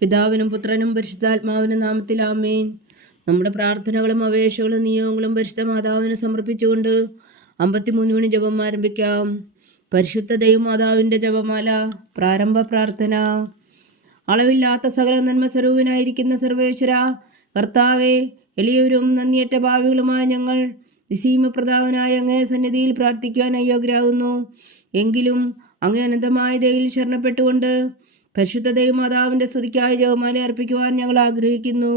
പിതാവിനും പുത്രനും പരിശുദ്ധാത്മാവിനും നാമത്തിൽ ആമേൻ. നമ്മുടെ പ്രാർത്ഥനകളും അപേക്ഷകളും നിയോഗങ്ങളും പരിശുദ്ധ മാതാവിന് സമർപ്പിച്ചുകൊണ്ട് 53 മണി ജപം ആരംഭിക്കാം. പരിശുദ്ധ ദൈവമാതാവിൻ്റെ ജപമാല. പ്രാരംഭ പ്രാർത്ഥന. അളവില്ലാത്ത സകല നന്മ സ്വരൂപനായിരിക്കുന്ന സർവേശ്വര കർത്താവെ, എളിയവരും നന്ദിയേറ്റ ഭാവികളുമായ ഞങ്ങൾ നിസീമപ്രതാപനായ അങ്ങേ സന്നിധിയിൽ പ്രാർത്ഥിക്കുവാൻ അയോഗ്യരാകുന്നു. എങ്കിലും അങ്ങേ അനന്തമായ ദയയിൽ ശരണപ്പെട്ടുകൊണ്ട് പരിശുദ്ധ ദൈവമാതാവിൻ്റെ സ്തുതിക്കായി ജപമാല അർപ്പിക്കുവാൻ ഞങ്ങൾ ആഗ്രഹിക്കുന്നു.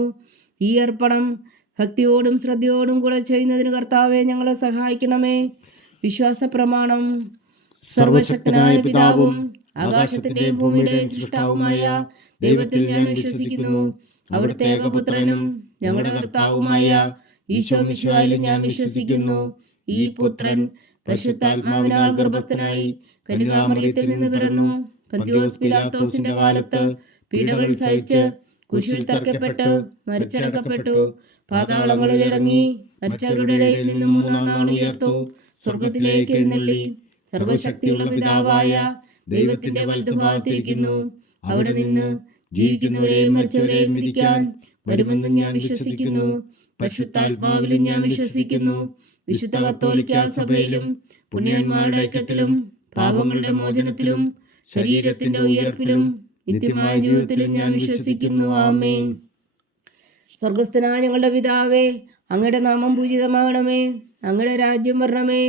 ഈ അർപ്പണം ഭക്തിയോടും ശ്രദ്ധയോടും കൂടെ ചെയ്യുന്നതിന് കർത്താവെ ഞങ്ങളെ സഹായിക്കണമേ. വിശ്വാസ പ്രമാണം. സർവശക്തനായ പിതാവും ആകാശത്തിന്റെയും ഭൂമിയുടെയും സൃഷ്ടാവുമായ ദൈവത്തിൽ ഞാൻ വിശ്വസിക്കുന്നു. അവിടുത്തെ ഏകപുത്രനും ഞങ്ങളുടെ കർത്താവുമായ ഈശോ മിശിഹായിലും ഞാൻ വിശ്വസിക്കുന്നു. ഈ പുത്രൻ പരിശുദ്ധാത്മാവിനാൽ ഗർഭസ്ഥനായി കന്യകാമറിയത്തിൽ നിന്ന് പിറന്നു. പന്തിയോസ് പിലാത്തോസിന്റെ കാലത്ത് പീഡകൾ സഹിച്ച് കുരിശിൽ തറയ്ക്കപ്പെട്ട് മരിച്ചടക്കപ്പെട്ടു. പാതാളങ്ങളിൽ ഇറങ്ങി മരിച്ചവരുടെ ഇടയിൽ നിന്ന് മൂന്നാം നാൾ ഉയർത്തു. സ്വർഗത്തിലേക്ക് എഴുന്നള്ളി സർവശക്തിയുള്ള പിതാവായ ദൈവത്തിന്റെ വലതുഭാഗത്തിരിക്കുന്നു. അവിടെ നിന്ന് ജീവിക്കുന്നവരെയും മരിച്ചവരെയും വിധിക്കാൻ വരുമെന്ന് ഞാൻ വിശ്വസിക്കുന്നു. പരിശുദ്ധാത്മാവിലും ഞാൻ വിശ്വസിക്കുന്നു. വിശുദ്ധ കത്തോലിക്കാ സഭയിലും പുണ്യന്മാരുടെ ഐക്യത്തിലും പാപങ്ങളുടെ മോചനത്തിലും ശരീരത്തിന്റെ ഉയർപ്പിലും നിത്യമായ ജീവിതത്തിലും ഞാൻ വിശ്വസിക്കുന്നു. ആമേൻ. സ്വർഗസ്ഥനായ ഞങ്ങളുടെ പിതാവേ, അങ്ങയുടെ നാമം പൂജിതമാകണമേ. അങ്ങയുടെ രാജ്യം വരണമേ.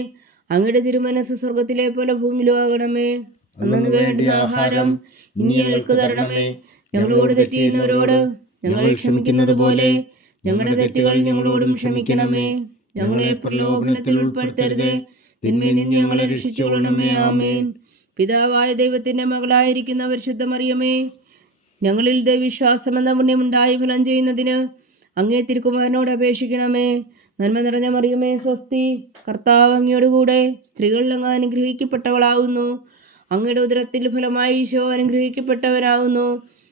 അങ്ങയുടെ തിരുമനസ് സ്വർഗത്തിലെ പോലെ ഭൂമിയിലും ആകണമേ. അന്നു വേണ്ടുന്ന ആഹാരം ഇനി ഞങ്ങൾക്ക് തരണമേ. ഞങ്ങളോട് തെറ്റ് ചെയ്യുന്നവരോട് ഞങ്ങൾ ക്ഷമിക്കുന്നത് പോലെ ഞങ്ങളുടെ തെറ്റുകൾ ഞങ്ങളോടും ക്ഷമിക്കണമേ. ഞങ്ങളെ പ്രലോഭനത്തിൽ ഉൾപ്പെടുത്തരുതേ, തിന്മയിൽ നിന്ന് ഞങ്ങളെ രക്ഷിച്ചുകൊള്ളണമേ. ആമേൻ. പിതാവായ ദൈവത്തിന്റെ മകളായിരിക്കുന്ന പരിശുദ്ധ മറിയമേ, ഞങ്ങളിൽ ദൈവവിശ്വാസം എന്ന പുണ്യമുണ്ടായി ഫലം ചെയ്യുന്നതിന് അങ്ങേ തിരുക്കുമാരനോട് അപേക്ഷിക്കണമേ. നന്മ നിറഞ്ഞ മറിയമേ, സ്വസ്തി. കർത്താവ് അങ്ങയോടുകൂടെ സ്ത്രീകളിൽ അങ്ങ് അനുഗ്രഹിക്കപ്പെട്ടവളാകുന്നു. അങ്ങയുടെ ഉദരത്തിൽ ഫലമായി ഈശോ അനുഗ്രഹിക്കപ്പെട്ടവനാകുന്നു.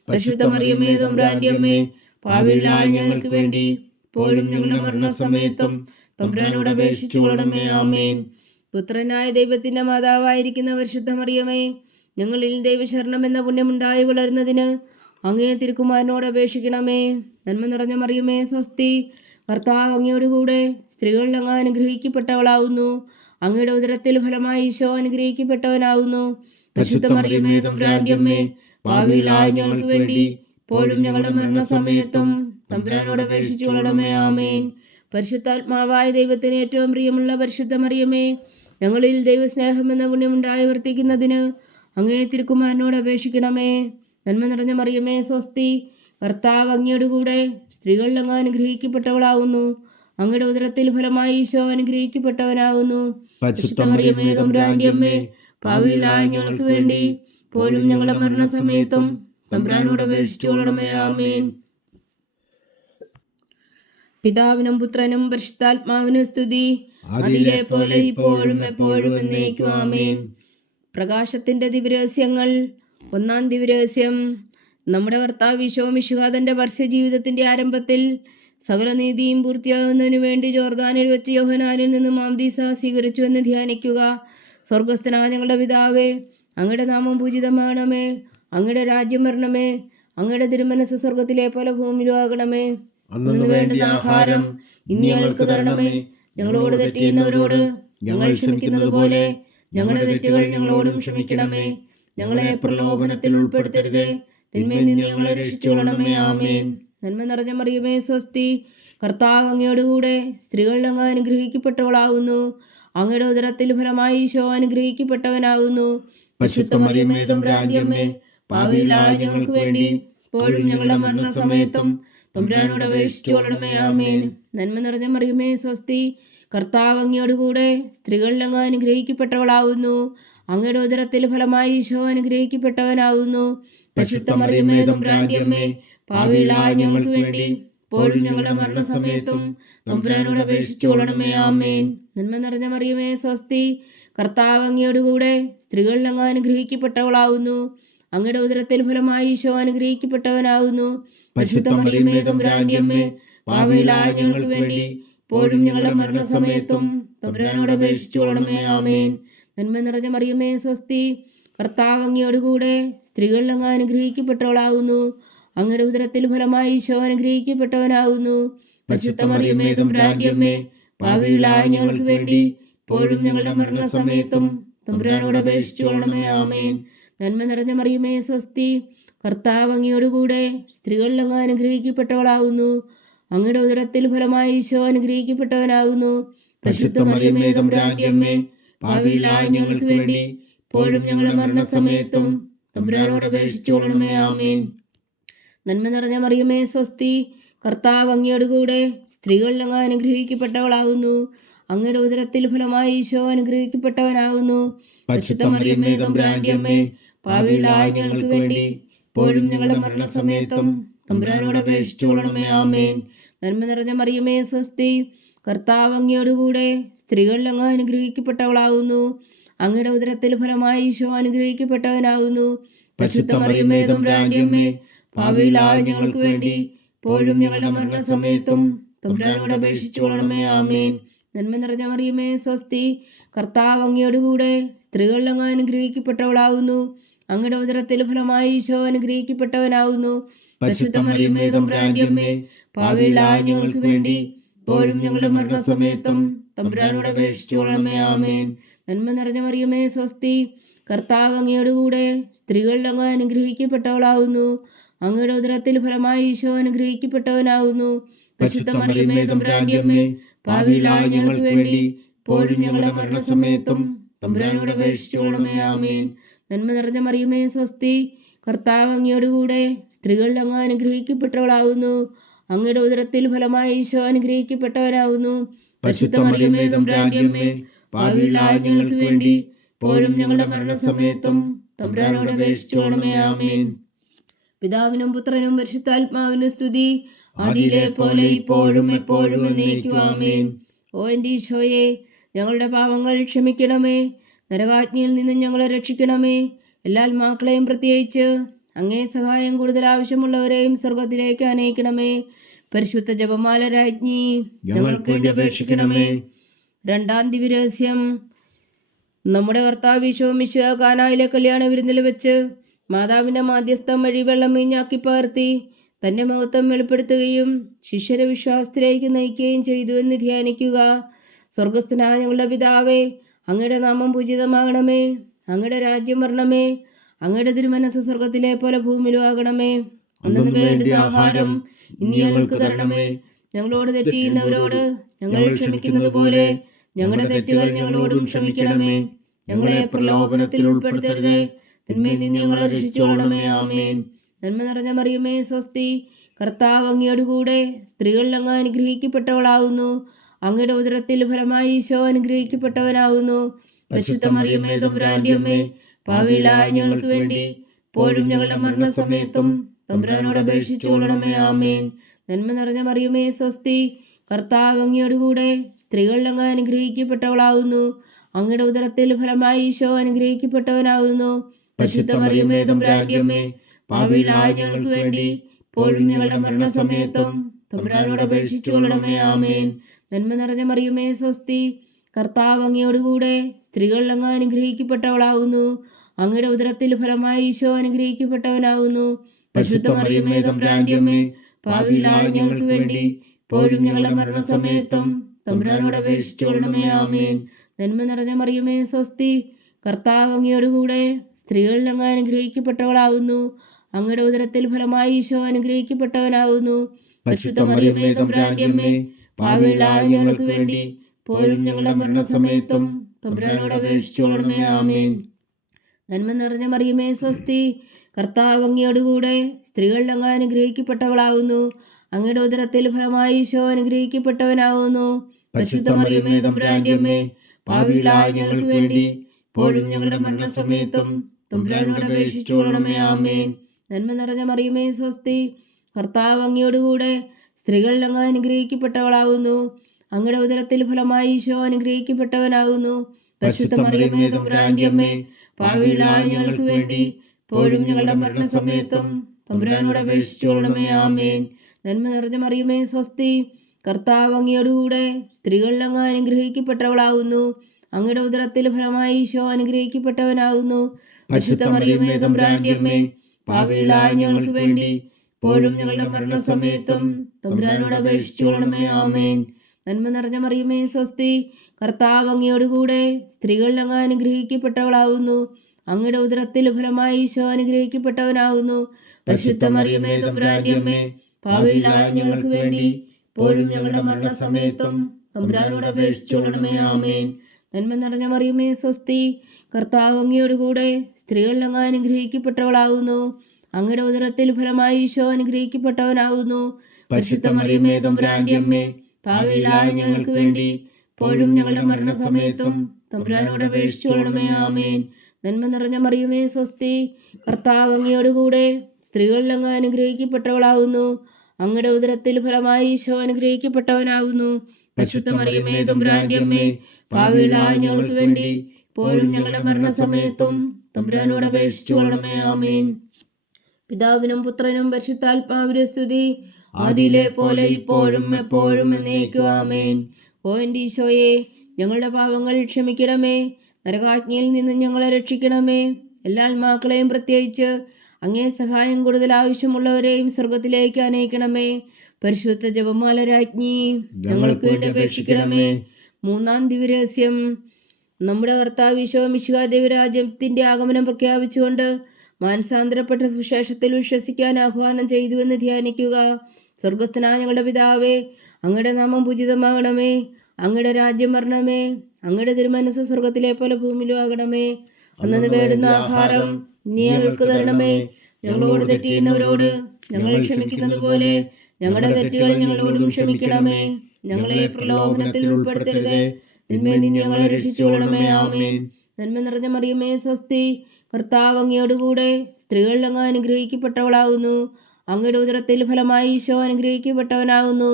പരിശുദ്ധ മറിയമേ, തമ്പുരാന്റെ അമ്മേ, പാപികളായ ഞങ്ങൾക്ക് വേണ്ടി ഇപ്പോഴും ഞങ്ങളുടെ മരണസമയത്തും തമ്പുരാനോട് അപേക്ഷിച്ചു കൊള്ളണമേ. ആമേൻ. പുത്രനായ ദൈവത്തിന്റെ മാതാവായിരിക്കുന്ന പരിശുദ്ധ മറിയമേ, ഞങ്ങളിൽ ദൈവശരണം എന്ന പുണ്യമുണ്ടായി വളരുന്നതിന് അങ്ങേ തിരുക്കുമാരനോട് അപേക്ഷിക്കണമേ. നന്മ നിറഞ്ഞ മറിയമേ, സ്വസ്തി. കർത്താവ് അങ്ങയോടുകൂടെ സ്ത്രീകളിൽ അങ്ങ് അനുഗ്രഹിക്കപ്പെട്ടവളാകുന്നു. അങ്ങയുടെ ഉദരത്തിൽ ഫലമായി ഈശോ അനുഗ്രഹിക്കപ്പെട്ടവനാകുന്നു. പരിശുദ്ധ മറിയമേ, തമ്പുരാന്റെ അമ്മേ, പാപികളായ ഞങ്ങൾക്ക് വേണ്ടി ഇപ്പോഴും ഞങ്ങളുടെ മരണസമയത്തും തമ്പുരാനോട് അപേക്ഷിച്ചു കൊള്ളണമേ. ആമേൻ. പരിശുദ്ധാത്മാവായ ദൈവത്തിന് ഏറ്റവും പ്രിയമുള്ള പരിശുദ്ധ മറിയമേ, ഞങ്ങളിൽ ദൈവസ്നേഹം എന്ന പുണ്യമുണ്ടായി വർത്തിക്കുന്നതിന് അങ്ങേ തിരുക്കുമാരനോട് അപേക്ഷിക്കണമേ. നന്മ നിറഞ്ഞ മറിയമേ, സ്വസ്തി. കർത്താവ് അങ്ങയോടുകൂടെ സ്ത്രീകളിൽ അങ്ങ് അനുഗ്രഹിക്കപ്പെട്ടവളാകുന്നു. അങ്ങയുടെ ഉദരത്തിൽ ഫലമായി ഈശോ അനുഗ്രഹിക്കപ്പെട്ടവനാകുന്നു. പരിശുദ്ധ മറിയമേ, തമ്പുരാന്റെ അമ്മേ, പാപികളായ ഞങ്ങൾക്ക് വേണ്ടി ഇപ്പോഴും ഞങ്ങളുടെ മരണസമയത്തും തമ്പുരാനോട് അപേക്ഷിച്ചു കൊള്ളണമേ. ആമേൻ. പിതാവിനും പുത്രനും പരിശുദ്ധാത്മാവിനും സ്തുതി. അതിലെ പോലെ ഇപ്പോഴും എപ്പോഴും എന്നേക്കും. ആമേൻ. പ്രകാശത്തിന്റെ ദിവ്യരഹസ്യങ്ങൾ. ഒന്നാം ദിവ്യരഹസ്യം. നമ്മുടെ കർത്താവ് ഈശോ മിശിഹാ തന്റെ പരസ്യ ജീവിതത്തിന്റെ ആരംഭത്തിൽ സകല നീതിയും പൂർത്തിയാകുന്നതിനു വേണ്ടി ജോർദാനിൽ വെച്ച് യോഹന്നാനിൽ നിന്ന് മാംദീസ സ്വീകരിച്ചു എന്ന് ധ്യാനിക്കുക. സ്വർഗസ്ഥനായ ഞങ്ങളുടെ പിതാവേ, അങ്ങയുടെ നാമം പൂജിതമാകണമേ. അങ്ങയുടെ രാജ്യം വരണമേ. അങ്ങയുടെ തിരുമനസ് സ്വർഗത്തിലെ പോലെ ഭൂമിയിലും ആകണമേ. അന്നു വേണ്ടുന്ന ആഹാരം ഇനി ഞങ്ങൾക്ക് തരണമേ. ഞങ്ങളോട് തെറ്റ് ചെയ്യുന്നവരോട് ഞങ്ങൾ ക്ഷമിക്കുന്നത് പോലെ ഞങ്ങളുടെ തെറ്റുകൾ ഞങ്ങളോടും ക്ഷമിക്കണമേ. ഞങ്ങളെ പ്രലോഭനത്തിൽ ഉൾപ്പെടുത്തരുതേ, തിന്മയിൽ നിന്ന് ഞങ്ങളെ രക്ഷിച്ചുകൊള്ളണമേ. ആമേൻ. നന്മ നിറഞ്ഞ മറിയമേ, സ്വസ്തി. കർത്താവ് അങ്ങയോടുകൂടെ സ്ത്രീകളിൽ അങ്ങ് അനുഗ്രഹിക്കപ്പെട്ടവളാകുന്നു. അങ്ങയുടെ ഉദരത്തിൽ ഫലമായി ഈശോ അനുഗ്രഹിക്കപ്പെട്ടവനാകുന്നു. പരിശുദ്ധ മറിയമേ, തമ്പുരാന്റെ അമ്മേ, പാപികളായ ഞങ്ങൾക്ക് വേണ്ടി ഇപ്പോഴും ഞങ്ങളുടെ മരണസമയത്തും തമ്പുരാനോട് അപേക്ഷിച്ചു കൊള്ളണമേ. ആമേൻ. നന്മ നിറഞ്ഞ മറിയമേ, സ്വസ്തി. കർത്താവ് അങ്ങയോടുകൂടെ സ്ത്രീകളിൽ അങ്ങ് അനുഗ്രഹിക്കപ്പെട്ടവളാകുന്നു. അങ്ങയുടെ ഉദരത്തിൽ ഫലമായി ഈശോ അനുഗ്രഹിക്കപ്പെട്ടവനാകുന്നു. പരിശുദ്ധ മറിയമേ, തമ്പുരാന്റെ അമ്മേ, പാപികളായ ഞങ്ങൾക്ക് വേണ്ടി ഇപ്പോഴും ഞങ്ങളുടെ മരണസമയത്തും തമ്പുരാനോട് അപേക്ഷിച്ചു കൊള്ളണമേ. ആമേൻ. നന്മ നിറഞ്ഞ മറിയമേ, സ്വസ്തി. കർത്താവ് അങ്ങയോടുകൂടെ സ്ത്രീകളിൽ അങ്ങ് അനുഗ്രഹിക്കപ്പെട്ടവളാകുന്നു. അങ്ങയുടെ ഉദരത്തിൽ ഫലമായി ഈശോ അനുഗ്രഹിക്കപ്പെട്ടവനാകുന്നു. പരിശുദ്ധ മറിയമേ, തമ്പുരാന്റെ അമ്മേ, പാപികളായ ഞങ്ങൾക്ക് വേണ്ടി ഇപ്പോഴും ഞങ്ങളുടെ മരണസമയത്തും തമ്പുരാനോട് അപേക്ഷിച്ചു കൊള്ളണമേ. ആമേൻ. നന്മ നിറഞ്ഞ മറിയമേ, സ്വസ്തി. കർത്താവ് അങ്ങയോടുകൂടെ സ്ത്രീകളിൽ അങ്ങ് അനുഗ്രഹിക്കപ്പെട്ടവളാകുന്നു. അങ്ങയുടെ ഉദരത്തിൽ ഫലമായി ഈശോ അനുഗ്രഹിക്കപ്പെട്ടവനാകുന്നു. പരിശുദ്ധ മറിയമേ തമ്പുരാന്റെ അമ്മേ, പാപികളായ ഞങ്ങൾക്ക് വേണ്ടി ഇപ്പോഴും ഞങ്ങളുടെ മരണസമയത്തും തമ്പുരാനോട് അപേക്ഷിച്ചു കൊള്ളണമേ. ആമേൻ. നന്മ നിറഞ്ഞ മറിയമേ സ്വസ്തി, കർത്താവ് അങ്ങയോടുകൂടെ സ്ത്രീകളിൽ അങ്ങ് അനുഗ്രഹിക്കപ്പെട്ടവളാകുന്നു. അങ്ങയുടെ ഉദരത്തിൽ ഫലമായി ഈശോ അനുഗ്രഹിക്കപ്പെട്ടവനാകുന്നു. പരിശുദ്ധ മറിയമേ തമ്പുരാന്റെ അമ്മേ, പാപികളായ ഞങ്ങൾക്ക് വേണ്ടി ഇപ്പോഴും ഞങ്ങളുടെ മരണസമയത്തും തമ്പുരാനോട് അപേക്ഷിച്ചു കൊള്ളണമേ. ആമേൻ. നന്മ നിറഞ്ഞ മറിയമേ സ്വസ്തി, കർത്താവ് അങ്ങയോടുകൂടെ സ്ത്രീകളിൽ അങ്ങ് അനുഗ്രഹിക്കപ്പെട്ടവളാകുന്നു. അങ്ങയുടെ ഉദരത്തിൽ ഫലമായി ഈശോ അനുഗ്രഹിക്കപ്പെട്ടവനാകുന്നു. പരിശുദ്ധ മറിയമേ തമ്പുരാന്റെ അമ്മേ, പാപികളായ ഞങ്ങൾക്ക് വേണ്ടി ഇപ്പോഴും ഞങ്ങളുടെ മരണസമയത്തും തമ്പുരാനോട് അപേക്ഷിച്ചു കൊള്ളണമേ. ആമേൻ. നന്മ നിറഞ്ഞ മറിയമേ സ്വസ്തി, കർത്താവ് അങ്ങയോടുകൂടെ സ്ത്രീകളിൽ അങ്ങ് അനുഗ്രഹിക്കപ്പെട്ടവളാകുന്നു. അങ്ങയുടെ ഉദരത്തിൽ ഫലമായി ഈശോ അനുഗ്രഹിക്കപ്പെട്ടവനാകുന്നു. പരിശുദ്ധ മറിയമേ തമ്പുരാന്റെ അമ്മേ, പാപികളായ ഞങ്ങൾക്ക് വേണ്ടി ഇപ്പോഴും ഞങ്ങളുടെ മരണസമയത്തും തമ്പുരാനോട് അപേക്ഷിച്ചു കൊള്ളണമേ. ആമേൻ. നന്മ നിറഞ്ഞ മറിയമേ സ്വസ്തി, കർത്താവ് അങ്ങയോടുകൂടെ സ്ത്രീകളിൽ അങ്ങ് അനുഗ്രഹിക്കപ്പെട്ടവളാകുന്നു. അങ്ങയുടെ ഉദരത്തിൽ ഫലമായി ഈശോ അനുഗ്രഹിക്കപ്പെട്ടവനാകുന്നു. പരിശുദ്ധ മറിയമേ തമ്പുരാന്റെ അമ്മേ, പാപികളായ ഞങ്ങൾക്ക് വേണ്ടി ഇപ്പോഴും ഞങ്ങളുടെ മരണസമയത്തും തമ്പുരാനോട് അപേക്ഷിച്ചു കൊള്ളണമേ. ആമേൻ. നന്മ നിറഞ്ഞ മറിയമേ സ്വസ്തി, കർത്താവ് അങ്ങയോടുകൂടെ സ്ത്രീകളിൽ അങ്ങ് അനുഗ്രഹിക്കപ്പെട്ടവളാകുന്നു. അങ്ങയുടെ ഉദരത്തിൽ ഫലമായി ഈശോ അനുഗ്രഹിക്കപ്പെട്ടവനാകുന്നു. പരിശുദ്ധ മറിയമേ തമ്പുരാന്റെ അമ്മേ, പാപികളായ ഞങ്ങൾക്ക് വേണ്ടി ഇപ്പോഴും ഞങ്ങളുടെ മരണസമയത്തും തമ്പുരാനോട് അപേക്ഷിച്ചു കൊള്ളണമേ. ആമേൻ. നന്മ നിറഞ്ഞ മറിയമേ സ്വസ്തി, കർത്താവ് അങ്ങയോടുകൂടെ സ്ത്രീകളിൽ അങ്ങ് അനുഗ്രഹിക്കപ്പെട്ടവളാകുന്നു. അങ്ങയുടെ ഉദരത്തിൽ ഫലമായി ഈശോ അനുഗ്രഹിക്കപ്പെട്ടവനാകുന്നു. പരിശുദ്ധ മറിയമേ തമ്പുരാന്റെ അമ്മേ, പാപികളായ ഞങ്ങൾക്ക് വേണ്ടി ഇപ്പോഴും ഞങ്ങളുടെ മരണസമയത്തും തമ്പുരാനോട് അപേക്ഷിച്ചു കൊള്ളണമേ. ആമേൻ. പിതാവിനും പുത്രനും പരിശുദ്ധാത്മാവിനും സ്തുതി, ആദിയിലെ പോലെ ഇപ്പോഴും എപ്പോഴും എന്നേക്കും. ആമേൻ. ഓ എൻ്റെ ഈശോയെ, ഞങ്ങളുടെ പാപങ്ങൾ ക്ഷമിക്കണമേ. നരകാജ്ഞയിൽ നിന്ന് ഞങ്ങളെ രക്ഷിക്കണമേ. എല്ലാ ആത്മാക്കളെയും പ്രത്യേകിച്ച് അങ്ങേ സഹായം കൂടുതൽ ആവശ്യമുള്ളവരെയും സ്വർഗത്തിലേക്ക് അനയിക്കണമേ. പരിശുദ്ധ ജപമാല രാജ്ഞി, ഞങ്ങൾക്ക് വേണ്ടി അപേക്ഷിക്കണമേ. രണ്ടാം ദിവ്യരഹസ്യം. നമ്മുടെ കർത്താവ് ഈശോ മിശിഹാ കാനായിലെ കല്യാണ വിരുന്നിൽ വെച്ച് മാതാവിൻ്റെ മാധ്യസ്ഥം വഴി വെള്ളം വീഞ്ഞാക്കി പകർത്തി തൻ്റെ മഹത്വം വെളിപ്പെടുത്തുകയും ശിഷ്യരെ വിശ്വാസത്തിലേക്ക് നയിക്കുകയും ചെയ്തു എന്ന് ധ്യാനിക്കുക. സ്വർഗസ്ഥനായ ഞങ്ങളുടെ പിതാവേ, അങ്ങയുടെ നാമം പൂജിതമാകണമേ. അങ്ങയുടെ രാജ്യം വരണമേ. അങ്ങയുടെ തിരുമനസ്സ് സ്വർഗത്തിലെ പോലെ ഭൂമിയിലും ആകണമേ. അന്നു വേണ്ടുന്ന ആഹാരം ഇനി ഞങ്ങൾക്ക് തരണമേ. ഞങ്ങളോട് തെറ്റ് ചെയ്യുന്നവരോട് ഞങ്ങൾ ക്ഷമിക്കുന്നത് പോലെ ഞങ്ങളുടെ തെറ്റുകൾ ഞങ്ങളോടും ക്ഷമിക്കണമേ. ഞങ്ങളെ പ്രലോഭനത്തിൽ ഉൾപ്പെടുത്തരുത്, തിന്മയിൽ നിന്ന് ഞങ്ങളെ രക്ഷിച്ചുകൊള്ളണമേ. ആമേൻ. നന്മ നിറഞ്ഞ മറിയമേ സ്വസ്തി, കർത്താവ് അങ്ങയോടുകൂടെ സ്ത്രീകളിൽ അങ്ങ് അനുഗ്രഹിക്കപ്പെട്ടവളാകുന്നു. അങ്ങയുടെ ഉദരത്തിൽ ഫലമായി ഈശോ അനുഗ്രഹിക്കപ്പെട്ടവനാകുന്നു. പരിശുദ്ധ മറിയമേ തമ്പുരാന്റെ അമ്മേ, പാപികളായ ഞങ്ങൾക്ക് വേണ്ടി ഇപ്പോഴും ഞങ്ങളുടെ മരണസമയത്തും തമ്പുരാനോട് അപേക്ഷിച്ചു കൊള്ളണമേ. ആമേൻ. നന്മ നിറഞ്ഞ മറിയമേ സ്വസ്തി, കർത്താവ് അങ്ങയോടുകൂടെ സ്ത്രീകളിൽ അങ്ങ് അനുഗ്രഹിക്കപ്പെട്ടവളാകുന്നു. അങ്ങയുടെ ഉദരത്തിൽ ഫലമായി ഈശോ അനുഗ്രഹിക്കപ്പെട്ടവനാകുന്നു. പരിശുദ്ധ മറിയമേ തമ്പുരാന്റെ അമ്മേ, പാപികളായ ഞങ്ങൾക്ക് വേണ്ടി ഇപ്പോഴും ഞങ്ങളുടെ മരണസമയത്തും തമ്പുരാനോട് അപേക്ഷിച്ചു കൊള്ളണമേ. ആമേൻ. നന്മ നിറഞ്ഞ മറിയമേ സ്വസ്തി, കർത്താവ് അങ്ങയോടുകൂടെ സ്ത്രീകളിൽ അങ്ങ് അനുഗ്രഹിക്കപ്പെട്ടവളാകുന്നു. അങ്ങയുടെ ഉദരത്തിൽ ഫലമായി ഈശോ അനുഗ്രഹിക്കപ്പെട്ടവനാകുന്നു. പരിശുദ്ധ മറിയമേ തമ്പുരാന്റെ അമ്മേ, പാപികളായ ഞങ്ങൾക്ക് വേണ്ടി ഇപ്പോഴും ഞങ്ങളുടെ മരണസമയത്തും തമ്പുരാനോട് അപേക്ഷിച്ചു കൊള്ളണമേ. ആമേൻ. നന്മ നിറഞ്ഞ മറിയമേ സ്വസ്തി, കർത്താവ് അങ്ങയോടുകൂടെ സ്ത്രീകളിൽ അങ്ങ് അനുഗ്രഹിക്കപ്പെട്ടവളാകുന്നു. അങ്ങയുടെ ഉദരത്തിൽ ഫലമായി ഈശോ അനുഗ്രഹിക്കപ്പെട്ടവനാകുന്നു. പരിശുദ്ധ മറിയമേ തമ്പുരാന്റെ അമ്മേ, പാപികളായ ഞങ്ങൾക്ക് വേണ്ടി ഇപ്പോഴും ഞങ്ങളുടെ മരണസമയത്തും തമ്പുരാനോട് അപേക്ഷിച്ചു കൊള്ളണമേ. ആമേൻ. നന്മ നിറഞ്ഞ മറിയമേ സ്വസ്തി, കർത്താവ് അങ്ങയോടുകൂടെ സ്ത്രീകളിൽ അങ്ങ് അനുഗ്രഹിക്കപ്പെട്ടവളാകുന്നു. അങ്ങയുടെ ഉദരത്തിൽ ഫലമായി ഈശോ അനുഗ്രഹിക്കപ്പെട്ടവനാകുന്നു. പരിശുദ്ധ മറിയമേ തമ്പുരാന്റെ അമ്മേ, പാപികളായ ഞങ്ങൾക്ക് വേണ്ടി ഇപ്പോഴും ഞങ്ങളുടെ മരണസമയത്തും തമ്പുരാനോട് അപേക്ഷിച്ചു കൊള്ളണമേ. ആമേൻ. നന്മ നിറഞ്ഞ മറിയമേ സ്വസ്തി, കർത്താവ് അങ്ങയോടുകൂടെ സ്ത്രീകളിൽ അങ്ങ് അനുഗ്രഹിക്കപ്പെട്ടവളാകുന്നു. അങ്ങയുടെ ഉദരത്തിൽ ഫലമായി ഈശോ അനുഗ്രഹിക്കപ്പെട്ടവനാകുന്നു. പരിശുദ്ധ മറിയമേ തമ്പുരാന്റെ അമ്മേ, പാപികളായ ഞങ്ങൾക്ക് വേണ്ടി ഇപ്പോഴും ഞങ്ങളുടെ മരണസമയത്തും തമ്പുരാനോട് അപേക്ഷിച്ചു കൊള്ളണമേ. ആമേൻ. നന്മ നിറഞ്ഞ മറിയമേ സ്വസ്തി, കർത്താവ് അങ്ങയോടുകൂടെ സ്ത്രീകളിൽ അങ്ങ് അനുഗ്രഹിക്കപ്പെട്ടവളാകുന്നു. അങ്ങയുടെ ഉദരത്തിൽ ഫലമായി ഈശോ അനുഗ്രഹിക്കപ്പെട്ടവനാകുന്നു. പരിശുദ്ധ മറിയമേ തമ്പുരാന്റെ അമ്മേ, പാപികളായ ഞങ്ങൾക്ക് വേണ്ടി ഇപ്പോഴും ഞങ്ങളുടെ മരണസമയത്തും തമ്പുരാനോട് അപേക്ഷിച്ചു കൊള്ളണമേ. ആമേൻ. നന്മ നിറഞ്ഞ മറിയമേ സ്വസ്തി, കർത്താവ് അങ്ങയോടുകൂടെ സ്ത്രീകളിൽ അങ്ങ് അനുഗ്രഹിക്കപ്പെട്ടവളാവുന്നു. അങ്ങയുടെ ഉദരത്തിൽ ഫലമായി ഈശോ അനുഗ്രഹിക്കപ്പെട്ടവനാവുന്നു. പരിശുദ്ധ മറിയമേ തമ്പുരാന്റെ അമ്മേ, പാപികളായ ഞങ്ങൾക്ക് വേണ്ടി ഇപ്പോഴും ഞങ്ങളുടെ മരണസമയത്തും തമ്പുരാനോട് അപേക്ഷിച്ചു കൊള്ളണമേ. ആമേൻ. നന്മ നിറഞ്ഞ മറിയമേ സ്വസ്തി, കർത്താവ് അങ്ങയോടുകൂടെ സ്ത്രീകളിൽ അങ്ങ് അനുഗ്രഹിക്കപ്പെട്ടവളാവുന്നു. അങ്ങയുടെ ഉദരത്തിൽ ഫലമായി ഈശോ അനുഗ്രഹിക്കപ്പെട്ടവനാവുന്നു. പരിശുദ്ധ മറിയമേ തമ്പുരാന്റെ അമ്മേ, പാപികളായ ഞങ്ങൾക്ക് വേണ്ടി ഇപ്പോഴും ഞങ്ങളുടെ മരണസമയത്തും തമ്പുരാനോട് അപേക്ഷിച്ചു കൊള്ളണമേ. ആമേൻ. നന്മ നിറഞ്ഞ മറിയമേ സ്വസ്തി, കർത്താവ് അങ്ങയോടുകൂടെ സ്ത്രീകളിൽ അങ്ങ് അനുഗ്രഹിക്കപ്പെട്ടവളാവുന്നു. അങ്ങയുടെ ഉദരത്തിൽ ഫലമായി ഈശോ അനുഗ്രഹിക്കപ്പെട്ടവനാവുന്നു. പരിശുദ്ധ മറിയമേ തമ്പുരാന്റെ അമ്മേ, പാപികളായ ഞങ്ങൾക്ക് വേണ്ടി ഇപ്പോഴും ഞങ്ങളുടെ മരണസമയത്തും തമ്പുരാനോട് അപേക്ഷിച്ചു കൊള്ളണമേ. ആമേൻ. പിതാവിനും പുത്രനും പരിശുദ്ധാത്മാവിന്റെ സ്തുതി, ആദിയിലെ പോലെ ഇപ്പോഴും എപ്പോഴും എന്നേക്കും. ആമേൻ. ഓ എൻ്റെ ഈശോയെ, ഞങ്ങളുടെ പാപങ്ങൾ ക്ഷമിക്കണമേ. നരകാജ്ഞയിൽ നിന്ന് ഞങ്ങളെ രക്ഷിക്കണമേ. എല്ലാ ആത്മാക്കളെയും, പ്രത്യേകിച്ച് അങ്ങേ സഹായം കൂടുതൽ ആവശ്യമുള്ളവരെയും സ്വർഗത്തിലേക്ക് അനയിക്കണമേ. പരിശുദ്ധ ജപമാല രാജ്ഞി, ഞങ്ങൾക്ക് വേണ്ടി അപേക്ഷിക്കണമേ. മൂന്നാം ദിവ്യരഹസ്യം. നമ്മുടെ കർത്താവ് ഈശോ മിശിഹാ ദൈവരാജ്യത്തിന്റെ ആഗമനം പ്രഖ്യാപിച്ചുകൊണ്ട് മാനസാന്തരപ്പെട്ട സുവിശേഷത്തിൽ വിശ്വസിക്കാൻ ആഹ്വാനം ചെയ്തുവെന്ന് ധ്യാനിക്കുക. സ്വർഗസ്ഥനായ ഞങ്ങളുടെ പിതാവേ, അങ്ങയുടെ നാമം പൂജിതമാകണമേ. അങ്ങയുടെ രാജ്യം വരണമേ. അങ്ങയുടെ തിരുമനസ്സ് സ്വർഗത്തിലെ പോലെ ഭൂമിയിലും ആകണമേ. അന്നു വേണ്ടുന്ന ആഹാരം നീ ഞങ്ങൾക്ക് തരണമേ. ഞങ്ങളോട് തെറ്റ് ചെയ്യുന്നവരോട് ഞങ്ങൾ ക്ഷമിക്കുന്നത് പോലെ ഞങ്ങളുടെ തെറ്റുകൾ ഞങ്ങളോടും ക്ഷമിക്കണമേ. ഞങ്ങളെ പ്രലോഭനത്തിൽ ഉൾപ്പെടുത്തരുതേ, തിന്മയിൽ നിന്ന് ഞങ്ങളെ രക്ഷിച്ചുകൊള്ളണമേ. ആമേൻ. നന്മ നിറഞ്ഞ മറിയമേ സ്വസ്തി, കർത്താവ് അങ്ങയോടുകൂടെ സ്ത്രീകളിൽ അങ്ങ് അനുഗ്രഹിക്കപ്പെട്ടവളാവുന്നു. അങ്ങയുടെ ഉദരത്തിൽ ഫലമായി ഈശോ അനുഗ്രഹിക്കപ്പെട്ടവനാകുന്നു.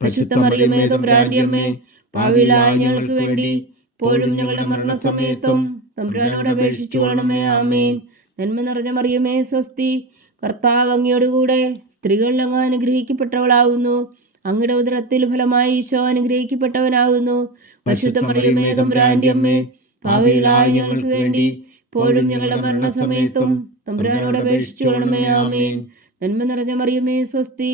പരിശുദ്ധ മറിയമേ തമ്പുരാന്റെ അമ്മേ, പാപികളായ ഞങ്ങൾക്ക് വേണ്ടി ഇപ്പോഴും ഞങ്ങളുടെ മരണസമയത്തും തമ്പുരാനോട് അപേക്ഷിച്ചു കൊള്ളണമേ. ആമേൻ. നന്മ നിറഞ്ഞ മറിയമേ സ്വസ്തി, കർത്താവ് അങ്ങയോടുകൂടെ സ്ത്രീകളിൽ അങ്ങ് അനുഗ്രഹിക്കപ്പെട്ടവളാവുന്നു. അങ്ങയുടെ ഉദരത്തിൽ ഫലമായി ഈശോ അനുഗ്രഹിക്കപ്പെട്ടവനാകുന്നു. പരിശുദ്ധ മറിയമേ തമ്പുരാന്റെ അമ്മേ, പാപികളായ ഞങ്ങൾക്ക് വേണ്ടി ഇപ്പോഴും ഞങ്ങളുടെ മരണസമയത്തും തമ്പുരാനോട് അപേക്ഷിച്ചു കൊള്ളണമേ. ആമേൻ. നന്മ നിറഞ്ഞ മറിയമേ സ്വസ്തി,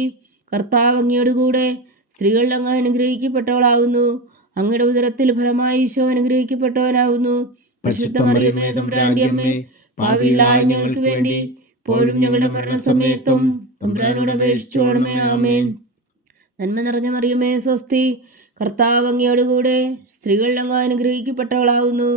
കർത്താവ് അങ്ങയോടുകൂടെ സ്ത്രീകളിൽ അങ്ങ് അനുഗ്രഹിക്കപ്പെട്ടവളാകുന്നു. അങ്ങയുടെ ഉദരത്തിൽ ഫലമായി ഈശോ അനുഗ്രഹിക്കപ്പെട്ടവനാകുന്നു. പരിശുദ്ധ മറിയമേ തമ്പുരാന്റെ അമ്മേ, പാപികളായ ഞങ്ങൾക്ക് വേണ്ടി ഇപ്പോഴും ഞങ്ങളുടെ മരണസമയത്തും തമ്പുരാനോട് അപേക്ഷിച്ചു കൊള്ളണമേ. ആമേൻ. നന്മ നിറഞ്ഞ മറിയമേ സ്വസ്തി, കർത്താവ് അങ്ങയോടുകൂടെ സ്ത്രീകളിൽ അങ്ങ് അനുഗ്രഹിക്കപ്പെട്ടവളാകുന്നു.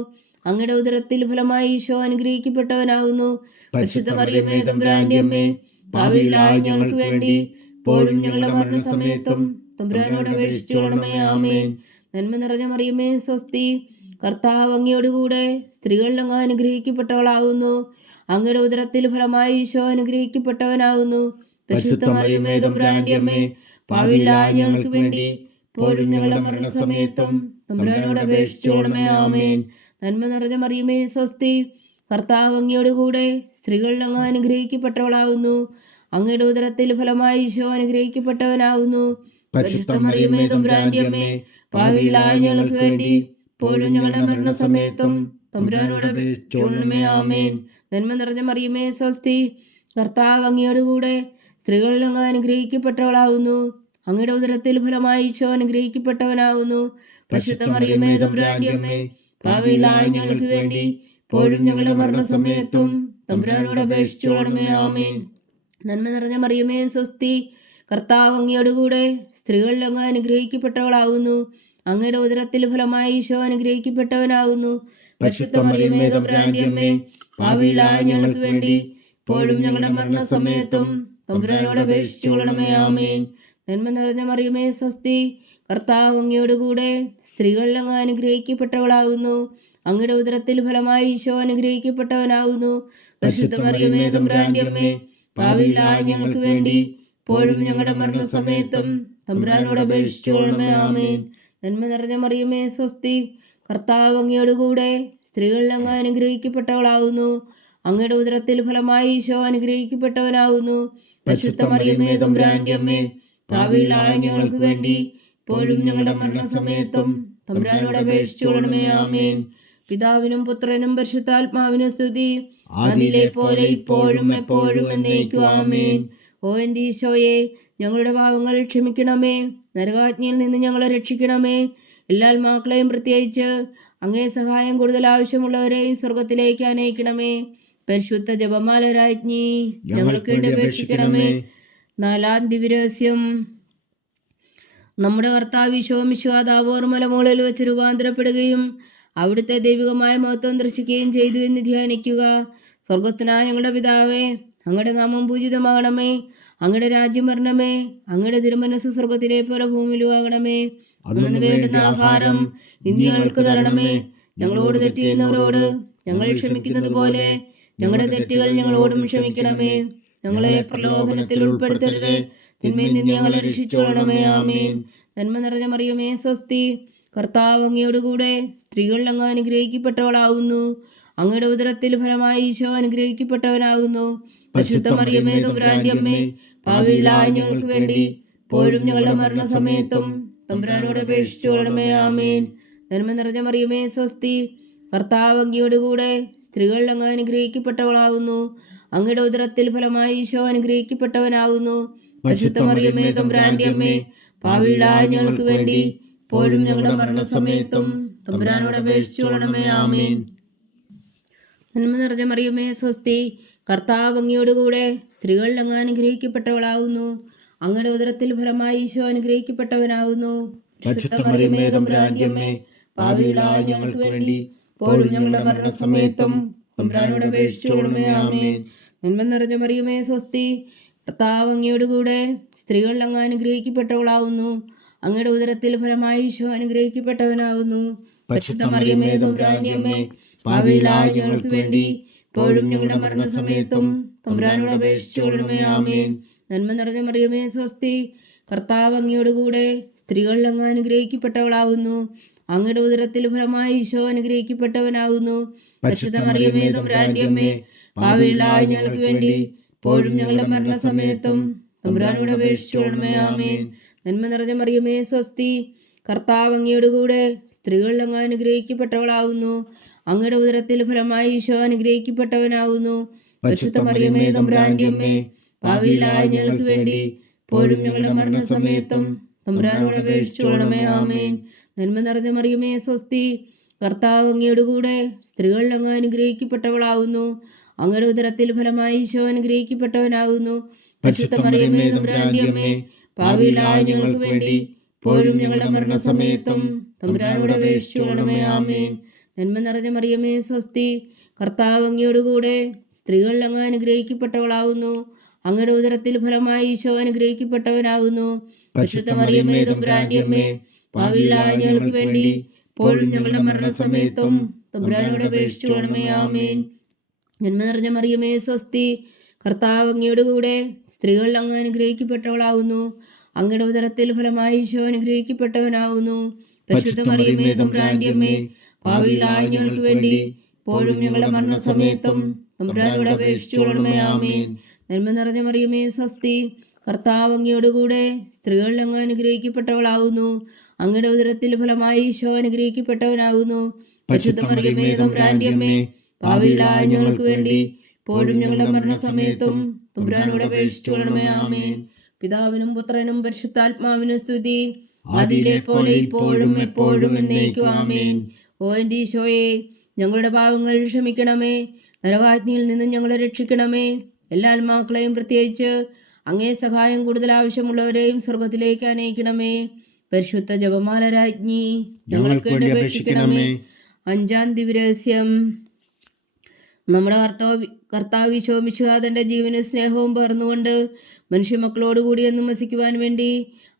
അങ്ങയുടെ ഉദരത്തിൽ ഫലമായി ഈശോ അനുഗ്രഹിക്കപ്പെട്ടവനാകുന്നു. പരിശുദ്ധ മറിയമേ തമ്പുരാന്റെ അമ്മേ, പാപികളായ ഞങ്ങൾക്ക് വേണ്ടി ഇപ്പോഴും ഞങ്ങളുടെ മരണസമയത്തും തമ്പുരാനോട് അപേക്ഷിച്ചു കൊള്ളണമേ. ആമേൻ. നന്മ നിറഞ്ഞ മറിയമേ സ്വസ്തി, കർത്താവ് അങ്ങയോടുകൂടെ സ്ത്രീകളിൽ അങ്ങ് അനുഗ്രഹിക്കപ്പെട്ടവളാകുന്നു. അങ്ങയുടെ ഉദരത്തിൽ ഫലമായി ഈശോ അനുഗ്രഹിക്കപ്പെട്ടവനാകുന്നു. പരിശുദ്ധ മറിയമേ തമ്പുരാന്റെ അമ്മേ, പാപികളായ ഞങ്ങൾക്ക് വേണ്ടി ഇപ്പോഴും ഞങ്ങളുടെ മരണസമയത്തും തമ്പുരാനോട് അപേക്ഷിച്ചു കൊള്ളണമേ. ആമേൻ. നന്മ നിറഞ്ഞ മറിയമേ സ്വസ്തി, കർത്താവ് അങ്ങയോടുകൂടെ സ്ത്രീകളിൽ അങ്ങ് അനുഗ്രഹിക്കപ്പെട്ടവളാകുന്നു. അങ്ങയുടെ ഉദരത്തിൽ ഫലമായി ഈശോ അനുഗ്രഹിക്കപ്പെട്ടവനാകുന്നു. പരിശുദ്ധ മറിയമേ തമ്പുരാന്റെ അമ്മേ, പാപികളായ ഞങ്ങൾക്ക് വേണ്ടി ഇപ്പോഴും ഞങ്ങളുടെ മരണസമയത്തും തമ്പുരാനോട് അപേക്ഷിച്ചു കൊള്ളണമേ. ആമേൻ. നന്മ നിറഞ്ഞ മറിയമേ സ്വസ്തി, കർത്താവ് അങ്ങയോടുകൂടെ സ്ത്രീകളിൽ അങ്ങ് അനുഗ്രഹിക്കപ്പെട്ടവളാകുന്നു. അങ്ങയുടെ ഉദരത്തിൽ ഫലമായി ഈശോ അനുഗ്രഹിക്കപ്പെട്ടവനാകുന്നു. പരിശുദ്ധ മറിയമേ തമ്പുരാന്റെ അമ്മേ, പാപികളായ ഞങ്ങൾക്ക് വേണ്ടി ഇപ്പോഴും ഞങ്ങളുടെ മരണസമയത്തും തമ്പുരാനോട് അപേക്ഷിച്ചു കൊള്ളണമേ. ആമേൻ. നന്മ നിറഞ്ഞ മറിയമേ സ്വസ്തി, കർത്താവ് അങ്ങയോടുകൂടെ സ്ത്രീകളിൽ അങ്ങ് അനുഗ്രഹിക്കപ്പെട്ടവളാകുന്നു. അങ്ങയുടെ ഉദരത്തിൽ ഫലമായി ഈശോ അനുഗ്രഹിക്കപ്പെട്ടവനാകുന്നു. പരിശുദ്ധ മറിയമേ തമ്പുരാന്റെ അമ്മേ, പാപികളായ ഞങ്ങൾക്ക് വേണ്ടി ഇപ്പോഴും ഞങ്ങളുടെ മരണസമയത്തും തമ്പുരാനോട് അപേക്ഷിച്ചു കൊള്ളണമേ. ആമേൻ. നന്മ നിറഞ്ഞ മറിയമേ സ്വസ്തി, കർത്താവ് അങ്ങയോടുകൂടെ സ്ത്രീകളിൽ അങ്ങ് അനുഗ്രഹിക്കപ്പെട്ടവളാകുന്നു. അങ്ങയുടെ ഉദരത്തിൽ ഫലമായി ഈശോ അനുഗ്രഹിക്കപ്പെട്ടവനാകുന്നു. പരിശുദ്ധ മറിയമേ തമ്പുരാന്റെ അമ്മേ, പാപികളായ ഞങ്ങൾക്ക് വേണ്ടി ഇപ്പോഴും ഞങ്ങളുടെ മരണസമയത്തും തമ്പുരാനോട് അപേക്ഷിച്ചു കൊള്ളണമേ. ആമേൻ. നന്മ നിറഞ്ഞ മറിയമേ സ്വസ്തി, കർത്താവ് അങ്ങയോടുകൂടെ സ്ത്രീകളിൽ അങ്ങ് അനുഗ്രഹിക്കപ്പെട്ടവളാകുന്നു. അങ്ങയുടെ ഉദരത്തിൽ ഫലമായി ഈശോ അനുഗ്രഹിക്കപ്പെട്ടവനാകുന്നു. പരിശുദ്ധ മറിയമേ തമ്പുരാന്റെ അമ്മേ, പാപികളായ ഞങ്ങൾക്ക് വേണ്ടി ഇപ്പോഴും ഞങ്ങളുടെ മരണസമയത്തും തമ്പുരാനോട് അപേക്ഷിച്ചു കൊള്ളണമേ. ആമേൻ. പിതാവിനും പുത്രനും പരിശുദ്ധാത്മാവിനും സ്തുതി, ആദിയിലെ പോലെ ഇപ്പോഴും എപ്പോഴും എന്നേക്കും. ആമേൻ. ഓ ഓ എൻ്റെ ഈശോയെ, ഞങ്ങളുടെ പാവങ്ങൾ ക്ഷമിക്കണമേ. നരകാജ്ഞയിൽ നിന്ന് ഞങ്ങളെ രക്ഷിക്കണമേ. എല്ലാ ആത്മാക്കളെയും പ്രത്യേകിച്ച് അങ്ങേ സഹായം കൂടുതൽ ആവശ്യമുള്ളവരെയും സ്വർഗത്തിലേക്ക് അനയിക്കണമേ. പരിശുദ്ധ ജപമാല രാജ്ഞി, ഞങ്ങൾക്ക് വേണ്ടി അപേക്ഷിക്കണമേ. 4-ാം ദിവ്യരഹസ്യം. നമ്മുടെ കർത്താവ് ഈശോ മിശിഹാ താബോർ മലമുകളിൽ വെച്ച് രൂപാന്തരപ്പെടുകയും അവിടുത്തെ ദൈവികമായ മഹത്വം ദർശിക്കുകയും ചെയ്തു എന്ന് ധ്യാനിക്കുക. സ്വർഗസ്ഥനായ ഞങ്ങളുടെ പിതാവേ, അങ്ങയുടെ നാമം പൂജിതമാകണമേ. അങ്ങയുടെ രാജ്യം വരണമേ. അങ്ങയുടെ തിരുമനസ്സ് സ്വർഗത്തിലെ പോലെ ഭൂമിയിലും ആകണമേ. അന്നു വേണ്ടുന്ന ആഹാരം ഇന്ന് ഞങ്ങൾക്ക് തരണമേ. ഞങ്ങളോട് തെറ്റ് ചെയ്യുന്നവരോട് ഞങ്ങൾ ക്ഷമിക്കുന്നത് പോലെ ഞങ്ങളുടെ തെറ്റുകൾ ഞങ്ങളോടും ക്ഷമിക്കണമേ. ഞങ്ങളെ പ്രലോഭനത്തിൽ ഉൾപ്പെടുത്തരുത്, തിന്മയിൽ നിന്ന് ഞങ്ങളെ രക്ഷിച്ചുകൊള്ളണമേ. ആമേൻ. നന്മ നിറഞ്ഞ മറിയമേ, സ്വസ്തി. കർത്താവ് അങ്ങയോടുകൂടെ സ്ത്രീകൾ അങ്ങ് അനുഗ്രഹിക്കപ്പെട്ടവളാകുന്നു. അങ്ങയുടെ ഉദരത്തിൽ ഫലമായി ഈശോ അനുഗ്രഹിക്കപ്പെട്ടവനാകുന്നു. പരിശുദ്ധ മറിയമേ, തമ്പുരാന്റെ അമ്മേ, പാപികളായ ഞങ്ങൾക്ക് വേണ്ടി ഇപ്പോഴും ഞങ്ങളുടെ മരണസമയത്തും തമ്പുരാനോട് അപേക്ഷിച്ചുകൊള്ളണമേ. ആമേൻ. നന്മ നിറഞ്ഞ മറിയമേ, സ്വസ്തി. കർത്താവ് അങ്ങയോടുകൂടെ സ്ത്രീകൾ അങ്ങ് അനുഗ്രഹിക്കപ്പെട്ടവളാകുന്നു. അങ്ങയുടെ ഉദരത്തിൽ ഫലമായി ഈശോ അനുഗ്രഹിക്കപ്പെട്ടവനാകുന്നു. പരിശുദ്ധ മറിയമേ, തമ്പുരാന്റെ അമ്മേ, പാപികളായ ഞങ്ങൾക്ക് വേണ്ടി ഇപ്പോഴും ഞങ്ങളുടെ മരണസമയത്തും തമ്പുരാനോട് അപേക്ഷിച്ചുകൊള്ളണമേ. ആമേൻ. നന്മ നിറഞ്ഞ മറിയമേ, സ്വസ്തി. കർത്താവ് അങ്ങയോടുകൂടെ സ്ത്രീകൾ അങ്ങ് അനുഗ്രഹിക്കപ്പെട്ടവളാകുന്നു. അങ്ങയുടെ ഉദരത്തിൽ ഫലമായി ഈശോ അനുഗ്രഹിക്കപ്പെട്ടവനാകുന്നു. പരിശുദ്ധ മറിയമേ, തമ്പുരാന്റെ അമ്മേ, പാപികളായ ഞങ്ങൾക്ക് വേണ്ടി ഇപ്പോഴും ഞങ്ങളുടെ മരണസമയത്തും തമ്പുരാനോട് അപേക്ഷിച്ചുകൊള്ളണമേ. ആമേൻ. നന്മ നിറഞ്ഞ മറിയമേ, സ്വസ്തി. കർത്താവ് അങ്ങയോടുകൂടെ സ്ത്രീകൾ അങ്ങ് അനുഗ്രഹിക്കപ്പെട്ടവളാകുന്നു. അങ്ങയുടെ ഉദരത്തിൽ ഫലമായി ഈശോ അനുഗ്രഹിക്കപ്പെട്ടവനാകുന്നു. പരിശുദ്ധ മറിയമേ, തമ്പുരാന്റെ അമ്മേ, പാപികളായ ഞങ്ങൾക്ക് വേണ്ടി ഇപ്പോഴും ഞങ്ങളുടെ മരണസമയത്തും തമ്പുരാനോട് അപേക്ഷിച്ചുകൊള്ളണമേ. ആമേൻ. നന്മ നിറഞ്ഞ മറിയമേ, സ്വസ്തി. കർത്താവ് അങ്ങയോടുകൂടെ സ്ത്രീകൾ അങ്ങ് അനുഗ്രഹിക്കപ്പെട്ടവളാകുന്നു. അങ്ങയുടെ ഉദരത്തിൽ ഫലമായി ഈശോ അനുഗ്രഹിക്കപ്പെട്ടവനാകുന്നു. പരിശുദ്ധ മറിയമേ, തമ്പുരാന്റെ അമ്മേ, പാപികളായ ഞങ്ങൾക്ക് വേണ്ടി ഇപ്പോഴും ഞങ്ങളുടെ മരണസമയത്തും തമ്പുരാനോട് അപേക്ഷിച്ചുകൊള്ളണമേ. ആമേൻ. നന്മ നിറഞ്ഞ മറിയമേ, സ്വസ്തി. കർത്താവ് അങ്ങയോടുകൂടെ സ്ത്രീകൾ അങ്ങ് അനുഗ്രഹിക്കപ്പെട്ടവളാകുന്നു. അങ്ങയുടെ ഉദരത്തിൽ ഫലമായി ഈശോ അനുഗ്രഹിക്കപ്പെട്ടവനാകുന്നു. പരിശുദ്ധ മറിയമേ, തമ്പുരാന്റെ അമ്മേ, പാപികളായ ഞങ്ങൾക്ക് വേണ്ടി ഇപ്പോഴും ഞങ്ങളുടെ മരണസമയത്തും തമ്പുരാനോട് അപേക്ഷിച്ചുകൊള്ളണമേ. ആമേൻ. നന്മ നിറഞ്ഞ മറിയമേ, സ്വസ്തി. കർത്താവ് അങ്ങയോടുകൂടെ സ്ത്രീകൾ അങ്ങ് അനുഗ്രഹിക്കപ്പെട്ടവളാകുന്നു. അങ്ങയുടെ ഉദരത്തിൽ ഫലമായി ഈശോ അനുഗ്രഹിക്കപ്പെട്ടവനാകുന്നു. പരിശുദ്ധ മറിയമേ, തമ്പുരാന്റെ അമ്മേ, പാപികളായ ഞങ്ങൾക്ക് വേണ്ടി ഇപ്പോഴും ഞങ്ങളുടെ മരണസമയത്തും തമ്പുരാനോട് അപേക്ഷിച്ചുകൊള്ളണമേ. ആമേൻ. നന്മ നിറഞ്ഞ മറിയമേ, സ്വസ്തി. കർത്താവ് അങ്ങയോടുകൂടെ സ്ത്രീകൾ അങ്ങ് അനുഗ്രഹിക്കപ്പെട്ടവളാകുന്നു. അങ്ങയുടെ ഉദരത്തിൽ ഫലമായി ഈശോ അനുഗ്രഹിക്കപ്പെട്ടവനാകുന്നു. പരിശുദ്ധ മറിയമേ, തമ്പുരാന്റെ അമ്മേ, പാപികളായ ഞങ്ങൾക്ക് വേണ്ടി ഇപ്പോഴും ഞങ്ങളുടെ മരണസമയത്തും തമ്പുരാനോട് അപേക്ഷിച്ചുകൊള്ളണമേ. ആമേൻ. നന്മ നിറഞ്ഞ മറിയമേ, സ്വസ്തി. കർത്താവ് അങ്ങയോടുകൂടെ സ്ത്രീകൾ അങ്ങ് അനുഗ്രഹിക്കപ്പെട്ടവളാകുന്നു. അങ്ങയുടെ ഉദരത്തിൽ ഫലമായി ഈശോ അനുഗ്രഹിക്കപ്പെട്ടവനാകുന്നു. പരിശുദ്ധ മറിയമേ, തമ്പുരാന്റെ അമ്മേ, പാപികളായ ഞങ്ങൾക്ക് വേണ്ടി ഇപ്പോഴും ഞങ്ങളുടെ മരണസമയത്തും തമ്പുരാനോട് അപേക്ഷിച്ചുകൊള്ളണമേ. ആമേൻ. നന്മ നിറഞ്ഞ മറിയമേ, സ്വസ്തി. കർത്താവ് അങ്ങയോടുകൂടെ സ്ത്രീകൾ അങ്ങ് അനുഗ്രഹിക്കപ്പെട്ടവളാകുന്നു. അങ്ങയുടെ ഉദരത്തിൽ ഫലമായി ഈശോ അനുഗ്രഹിക്കപ്പെട്ടവനാകുന്നു. പരിശുദ്ധ മറിയമേ, തമ്പുരാന്റെ അമ്മേ, പാപികളായ ഞങ്ങൾക്ക് വേണ്ടി ഇപ്പോഴും ഞങ്ങളുടെ മരണസമയത്തും തമ്പുരാനോട് അപേക്ഷിച്ചുകൊള്ളണമേ. ആമേൻ. പിതാവിനും പുത്രനും പരിശുദ്ധാത്മാവിനും സ്തുതി, അതിലെ പോലെ ഇപ്പോഴും എപ്പോഴും എന്നേക്കും. ആമേൻ. ഓ എൻ്റെ ഈശോയെ, ഞങ്ങളുടെ പാവങ്ങൾ ക്ഷമിക്കണമേ. നരകാഗ്നിയിൽ നിന്നും ഞങ്ങളെ രക്ഷിക്കണമേ. എല്ലാ ആത്മാക്കളെയും പ്രത്യേകിച്ച് അങ്ങേ സഹായം കൂടുതൽ ആവശ്യമുള്ളവരെയും സ്വർഗത്തിലേക്ക് അനയിക്കണമേ. പരിശുദ്ധ ജപമാല രാജ്ഞി, ഞങ്ങൾക്ക് വേണ്ടി അപേക്ഷിക്കണമേ. 5-ാം ദിവ്യരഹസ്യം. നമ്മുടെ കർത്താവ് ഈശോ മിശിഹാ തൻ്റെ ജീവനും സ്നേഹവും പകർന്നുകൊണ്ട് മനുഷ്യമക്കളോടുകൂടി എന്നും വസിക്കുവാൻ വേണ്ടി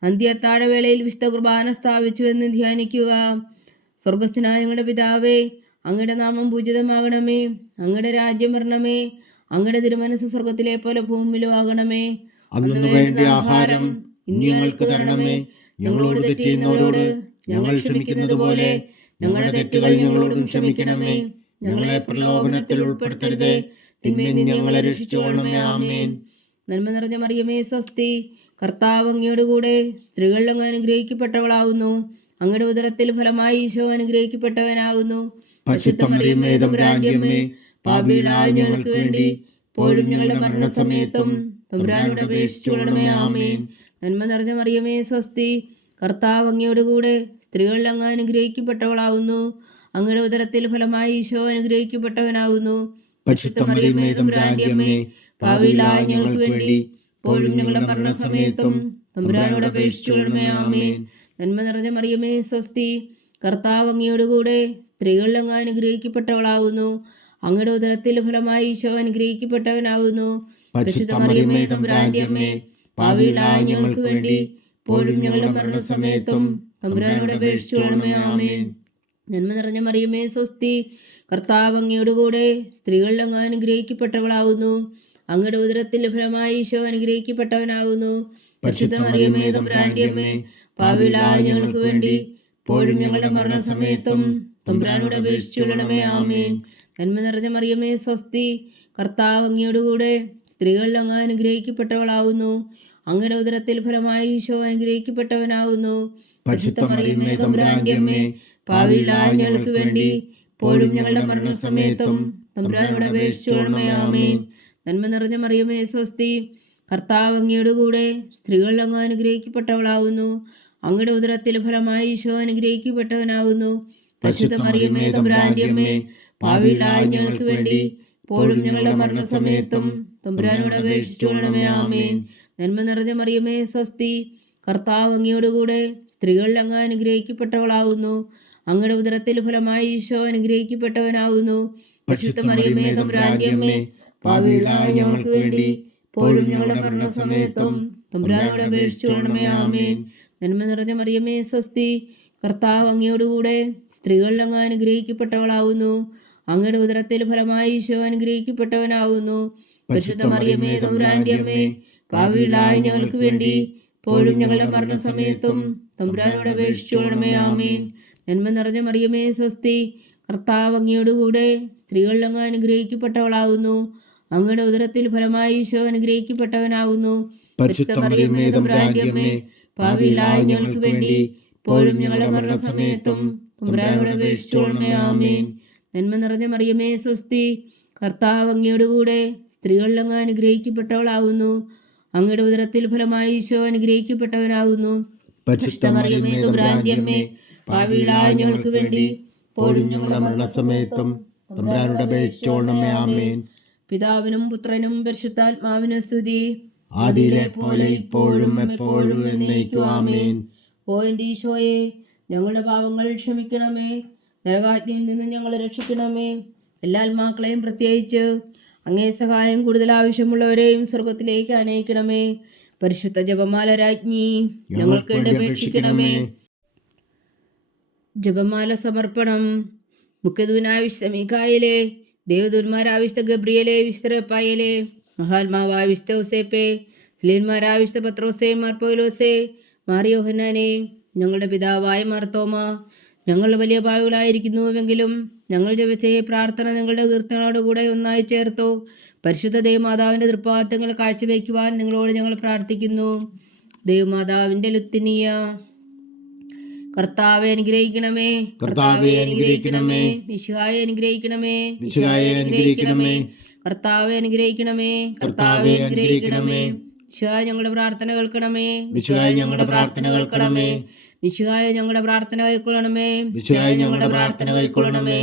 അന്ത്യത്താഴവേളയിൽ വിശുദ്ധ കുർബാന സ്ഥാപിച്ചു എന്ന് ധ്യാനിക്കുക. സ്വർഗസ്ഥനായ ഞങ്ങളുടെ പിതാവേ, അങ്ങയുടെ നാമം പൂജിതമാകണമേ. അങ്ങയുടെ രാജ്യം വരണമേ. അങ്ങയുടെ തിരുമനസ്സ് സ്വർഗത്തിലെ പോലെ ഭൂമിയിലും ആകണമേ. അന്നു വേണ്ട ആഹാരം ഇന്ന് ഞങ്ങൾക്ക് തരണമേ. ഞങ്ങളോട് തെറ്റ് ചെയ്യുന്നവരോട് ഞങ്ങൾ ക്ഷമിക്കുന്നത് പോലെ ഞങ്ങളുടെ തെറ്റുകൾ ഞങ്ങളോടും ക്ഷമിക്കണമേ. ഞങ്ങളെ പ്രലോഭനത്തിൽ ഉൾപ്പെടുത്തരുത്, തിന്മയിൽ നിന്ന് ഞങ്ങളെ രക്ഷിച്ചുകൊള്ളണമേ. ആമേൻ. നന്മ നിറഞ്ഞ മറിയമേ, സ്വസ്തി. കർത്താവ് അങ്ങയോടുകൂടെ സ്ത്രീകൾ അങ്ങ് അനുഗ്രഹിക്കപ്പെട്ടവളാകുന്നു. അങ്ങയുടെ ഉദരത്തിൽ ഫലമായി ഈശോ അനുഗ്രഹിക്കപ്പെട്ടവനാകുന്നു. പരിശുദ്ധ മറിയമേ, തമ്പുരാന്റെ അമ്മേ, പാപികളായ ഞങ്ങൾക്ക് വേണ്ടി ഇപ്പോഴും ഞങ്ങളുടെ മരണസമയത്തും തമ്പുരാനോട് അപേക്ഷിച്ചുകൊള്ളണമേ. ആമേൻ. നന്മ നിറഞ്ഞ മറിയമേ സ്വസ്തി, കർത്താവ് അങ്ങയോടുകൂടെ സ്ത്രീകളിൽ അങ്ങ് അനുഗ്രഹിക്കപ്പെട്ടവളാവുന്നു. അങ്ങയുടെ ഉദരത്തിൽ ഫലമായി ഈശോ അനുഗ്രഹിക്കപ്പെട്ടവനാവുന്നു. പരിശുദ്ധ മറിയമേ തമ്പുരാന്റെ അമ്മേ, പാപികളായ ഞങ്ങൾക്ക് വേണ്ടി ഇപ്പോഴും ഞങ്ങളുടെ മരണസമയത്തും തമ്പുരാനോട് അപേക്ഷിച്ചുകൊള്ളണമേ. ആമേൻ. നന്മ നിറഞ്ഞ മറിയമേ സ്വസ്തി, കർത്താവ് അങ്ങയോടുകൂടെ സ്ത്രീകളിൽ അങ്ങ് അനുഗ്രഹിക്കപ്പെട്ടവളാവുന്നു. അങ്ങയുടെ ഉദരത്തിൽ ഫലമായി ഈശോ അനുഗ്രഹിക്കപ്പെട്ടവനാവുന്നു. പരിശുദ്ധ മറിയമേ തമ്പുരാന്റെ അമ്മേ, പാപികളായ ഞങ്ങൾക്ക് വേണ്ടി ഇപ്പോഴും ഞങ്ങളുടെ മരണസമയത്തും തമ്പുരാനോട് അപേക്ഷിച്ചുകൊള്ളണമേ. ആമേൻ. നന്മ നിറഞ്ഞ മറിയമേ സ്വസ്തി, കർത്താവ് അങ്ങയോടുകൂടെ സ്ത്രീകളിൽ അങ്ങ് അനുഗ്രഹിക്കപ്പെട്ടവളാവുന്നു. അങ്ങയുടെ ഉദരത്തിൽ ഫലമായി ഈശോ അനുഗ്രഹിക്കപ്പെട്ടവനാകുന്നു. പരിശുദ്ധ മറിയമേ തമ്പുരാന്റെ അമ്മേ, പാപികളായ ഞങ്ങൾക്ക് വേണ്ടി ഇപ്പോഴും ഞങ്ങളുടെ മരണസമയത്തും തമ്പുരാനോട് അപേക്ഷിച്ചുകൊള്ളണമേ. ആമേൻ. നന്മ നിറഞ്ഞ മറിയമേ സ്വസ്തി, കർത്താവ് അങ്ങയോടുകൂടെ സ്ത്രീകളിൽ അങ്ങ് അനുഗ്രഹിക്കപ്പെട്ടവളാവുന്നു. അങ്ങയുടെ ഉദരത്തിൽ ഫലമായി ഈശോ അനുഗ്രഹിക്കപ്പെട്ടവനാകുന്നു. പരിശുദ്ധ മറിയമേ തമ്പുരാന്റെ അമ്മേ, പാപികളായ ഞങ്ങൾക്ക് വേണ്ടി ഇപ്പോഴും ഞങ്ങളുടെ മരണസമയത്തും തമ്പുരാനോട് അപേക്ഷിച്ചുകൊള്ളണമേ. ആമേൻ. നന്മ നിറഞ്ഞ മറിയമേ സ്വസ്തി, കർത്താവ് അങ്ങയോടുകൂടെ സ്ത്രീകളിൽ അങ്ങ് അനുഗ്രഹിക്കപ്പെട്ടവളാവുന്നു. അങ്ങയുടെ ഉദരത്തിൽ ഫലമായി ഈശോ അനുഗ്രഹിക്കപ്പെട്ടവനാവുന്നു. പരിശുദ്ധ മറിയമേ തമ്പുരാന്റെ അമ്മേ, പാപികളായ ഞങ്ങൾക്ക് വേണ്ടി ഇപ്പോഴും ഞങ്ങളുടെ മരണസമയത്തും തമ്പുരാനോട് അപേക്ഷിച്ചുകൊള്ളണമേ. ആമേൻ. നന്മ നിറഞ്ഞ മറിയമേ സ്വസ്തി, കർത്താവ് അങ്ങയോടുകൂടെ സ്ത്രീകളിൽ അങ്ങ് അനുഗ്രഹിക്കപ്പെട്ടവളാവുന്നു. അങ്ങയുടെ ഉദരത്തിൽ ഫലമായി ഈശോ അനുഗ്രഹിക്കപ്പെട്ടവനാവുന്നു. പരിശുദ്ധ മറിയമേ തമ്പുരാന്റെ അമ്മേ, പാപികളായ ഞങ്ങൾക്ക് വേണ്ടി ഇപ്പോഴും ഞങ്ങളുടെ മരണസമയത്തും തമ്പുരാനോട് അപേക്ഷിച്ചുകൊള്ളണമേ. ആമേൻ. നന്മ നിറഞ്ഞ മറിയമേ സ്വസ്തി, കർത്താവ് അങ്ങയോടുകൂടെ സ്ത്രീകളിൽ അങ്ങ് അനുഗ്രഹിക്കപ്പെട്ടവളാവുന്നു. അങ്ങയുടെ ഉദരത്തിൽ ഫലമായി ഈശോ അനുഗ്രഹിക്കപ്പെട്ടവനാവുന്നു. പരിശുദ്ധ മറിയമേ തമ്പുരാന്റെ അമ്മേ, പാപികളായ ഞങ്ങൾക്ക് വേണ്ടി ഇപ്പോഴും ഞങ്ങളുടെ മരണസമയത്തും തമ്പുരാനോട് അപേക്ഷിച്ചുകൊള്ളണമേ. ആമേൻ. നന്മ നിറഞ്ഞ മറിയമേ സ്വസ്തി, കർത്താവ് അങ്ങയോടുകൂടെ സ്ത്രീകളിൽ അങ്ങ് അനുഗ്രഹിക്കപ്പെട്ടവളാവുന്നു. അങ്ങയുടെ ഉദരത്തിൽ ഫലമായി ഈശോ അനുഗ്രഹിക്കപ്പെട്ടവനാവുന്നു. പരിശുദ്ധ മറിയമേ തമ്പുരാന്റെ അമ്മേ, പാപികളായ ഞങ്ങൾക്ക് വേണ്ടി ഇപ്പോഴും ഞങ്ങളുടെ മരണസമയത്തും തമ്പുരാനോട് അപേക്ഷിച്ചുകൊള്ളണമേ. ആമേൻ. നന്മ നിറഞ്ഞ മറിയമേ സ്വസ്തി, കർത്താവ് അങ്ങയോടുകൂടെ സ്ത്രീകളിൽ അങ്ങ് അനുഗ്രഹിക്കപ്പെട്ടവളാവുന്നു. അങ്ങയുടെ ഉദരത്തിൽ ഫലമായി ഈശോ അനുഗ്രഹിക്കപ്പെട്ടവനാകുന്നു. പരിശുദ്ധ മറിയമേ തമ്പുരാന്റെ അമ്മേ, പാപികളായ ഞങ്ങൾക്ക് വേണ്ടി ഇപ്പോഴും ഞങ്ങളുടെ മരണസമയത്തും തമ്പുരാനോട് അപേക്ഷിച്ചുകൊള്ളണമേ. ആമേൻ. പിതാവിനും പുത്രനും പരിശുദ്ധാത്മാവിനും സ്തുതി, ആദിയിലെ പോലെ ഇപ്പോഴും എപ്പോഴും എന്നേക്കും. ആമേൻ. ഓ എൻ്റെ ഈശോയെ, ഞങ്ങളുടെ പാവങ്ങൾ ക്ഷമിക്കണമേ, നരകാജ്ഞയിൽ നിന്ന് ഞങ്ങളെ രക്ഷിക്കണമേ. എല്ലാ ആത്മാക്കളെയും പ്രത്യേകിച്ച് അങ്ങേ സഹായം കൂടുതൽ ആവശ്യമുള്ളവരെയും സ്വർഗത്തിലേക്ക് അനയിക്കണമേ. പരിശുദ്ധ ജപമാല രാജ്ഞി ഞങ്ങൾക്ക് വേണ്ടി അപേക്ഷിക്കണമേ. ജപമാല സമർപ്പണം. മുഖ്യദൂനായ വിശുദ്ധ മീഖായേലേ, ദേവദൂന്മാരായ വിശുദ്ധ ഗബ്രിയേലേ, വിശുദ്ധ റഫായേലേ, മഹാത്മാവായ വിശുദ്ധ ഔസേപ്പേ, സ്ലീന്മാരായ വിശുദ്ധ പത്രോസേ, മാർ പൗലോസേ, മാർ യോഹന്നാനേ, ഞങ്ങളുടെ പിതാവായ മാർത്തോമ, ഞങ്ങൾ വലിയ പാവികളായിരിക്കുന്നുവെങ്കിലും ഞങ്ങൾ ജപിച്ച ഈ പ്രാർത്ഥന നിങ്ങളുടെ കീർത്തനോടുകൂടെ ഒന്നായി ചേർത്തു പരിശുദ്ധ ദേവമാതാവിൻ്റെ തൃപ്പാദങ്ങൾ കാഴ്ചവെക്കുവാൻ നിങ്ങളോട് ഞങ്ങൾ പ്രാർത്ഥിക്കുന്നു. ദേവമാതാവിൻ്റെ ലുത്തിനിയ. കർത്താവെ അനുഗ്രഹിക്കണമേ, കർത്താവെ അനുഗ്രഹിക്കണമേ. മിശിഹായെ അനുഗ്രഹിക്കണമേ, മിശിഹായെ അനുഗ്രഹിക്കണമേ. കർത്താവെ അനുഗ്രഹിക്കണമേ, കർത്താവെ അനുഗ്രഹിക്കണമേ. മിശിഹായ ഞങ്ങളുടെ പ്രാർത്ഥന കേൾക്കണമേ, മിശിഹായ ഞങ്ങളുടെ പ്രാർത്ഥന കേൾക്കണമേ. മിശിഹായ ഞങ്ങളുടെ പ്രാർത്ഥന കൈക്കൊള്ളണമേ, മിശിഹായ ഞങ്ങളുടെ പ്രാർത്ഥന കൈക്കൊള്ളണമേ.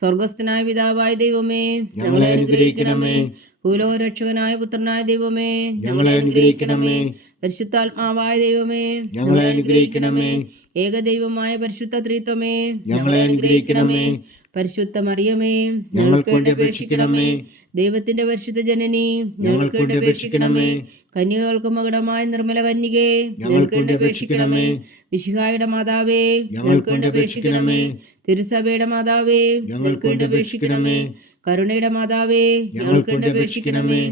സ്വർഗസ്ഥനായ പിതാവായ ദൈവമേ, ഞങ്ങളെ അനുഗ്രഹിക്കണമേ. ഭൂലോകരക്ഷകനായ പുത്രനായ ദൈവമേ, ഞങ്ങളെ അനുഗ്രഹിക്കണമേ. പരിശുദ്ധാത്മാവായ ദൈവമേ, ഞങ്ങളെ അനുഗ്രഹിക്കണമേ. ഏകദൈവമായ പരിശുദ്ധ ത്രിത്വമേ, ഞങ്ങളെ അനുഗ്രഹിക്കണമേ. പരിശുദ്ധ മറിയമേ, ഞങ്ങൾക്ക് വേണ്ടി അപേക്ഷിക്കണമേ. ദൈവത്തിന്റെ പരിശുദ്ധ ജനനി, ഞങ്ങൾക്ക് വേണ്ടി അപേക്ഷിക്കണമേ. കന്യകൾക്ക് മകുടമായ നിർമ്മല കന്യകേ, ഞങ്ങൾക്ക് വേണ്ടി അപേക്ഷിക്കണമേ. മിശിഹായുടെ മാതാവേ, ഞങ്ങൾക്ക് വേണ്ടി അപേക്ഷിക്കണമേ. തിരുസഭയുടെ മാതാവേ, ഞങ്ങൾക്ക് വേണ്ടി അപേക്ഷിക്കണമേ. കരുണയുടെ മാതാവേ, ഞങ്ങൾക്ക് വേണ്ടി അപേക്ഷിക്കണമേ.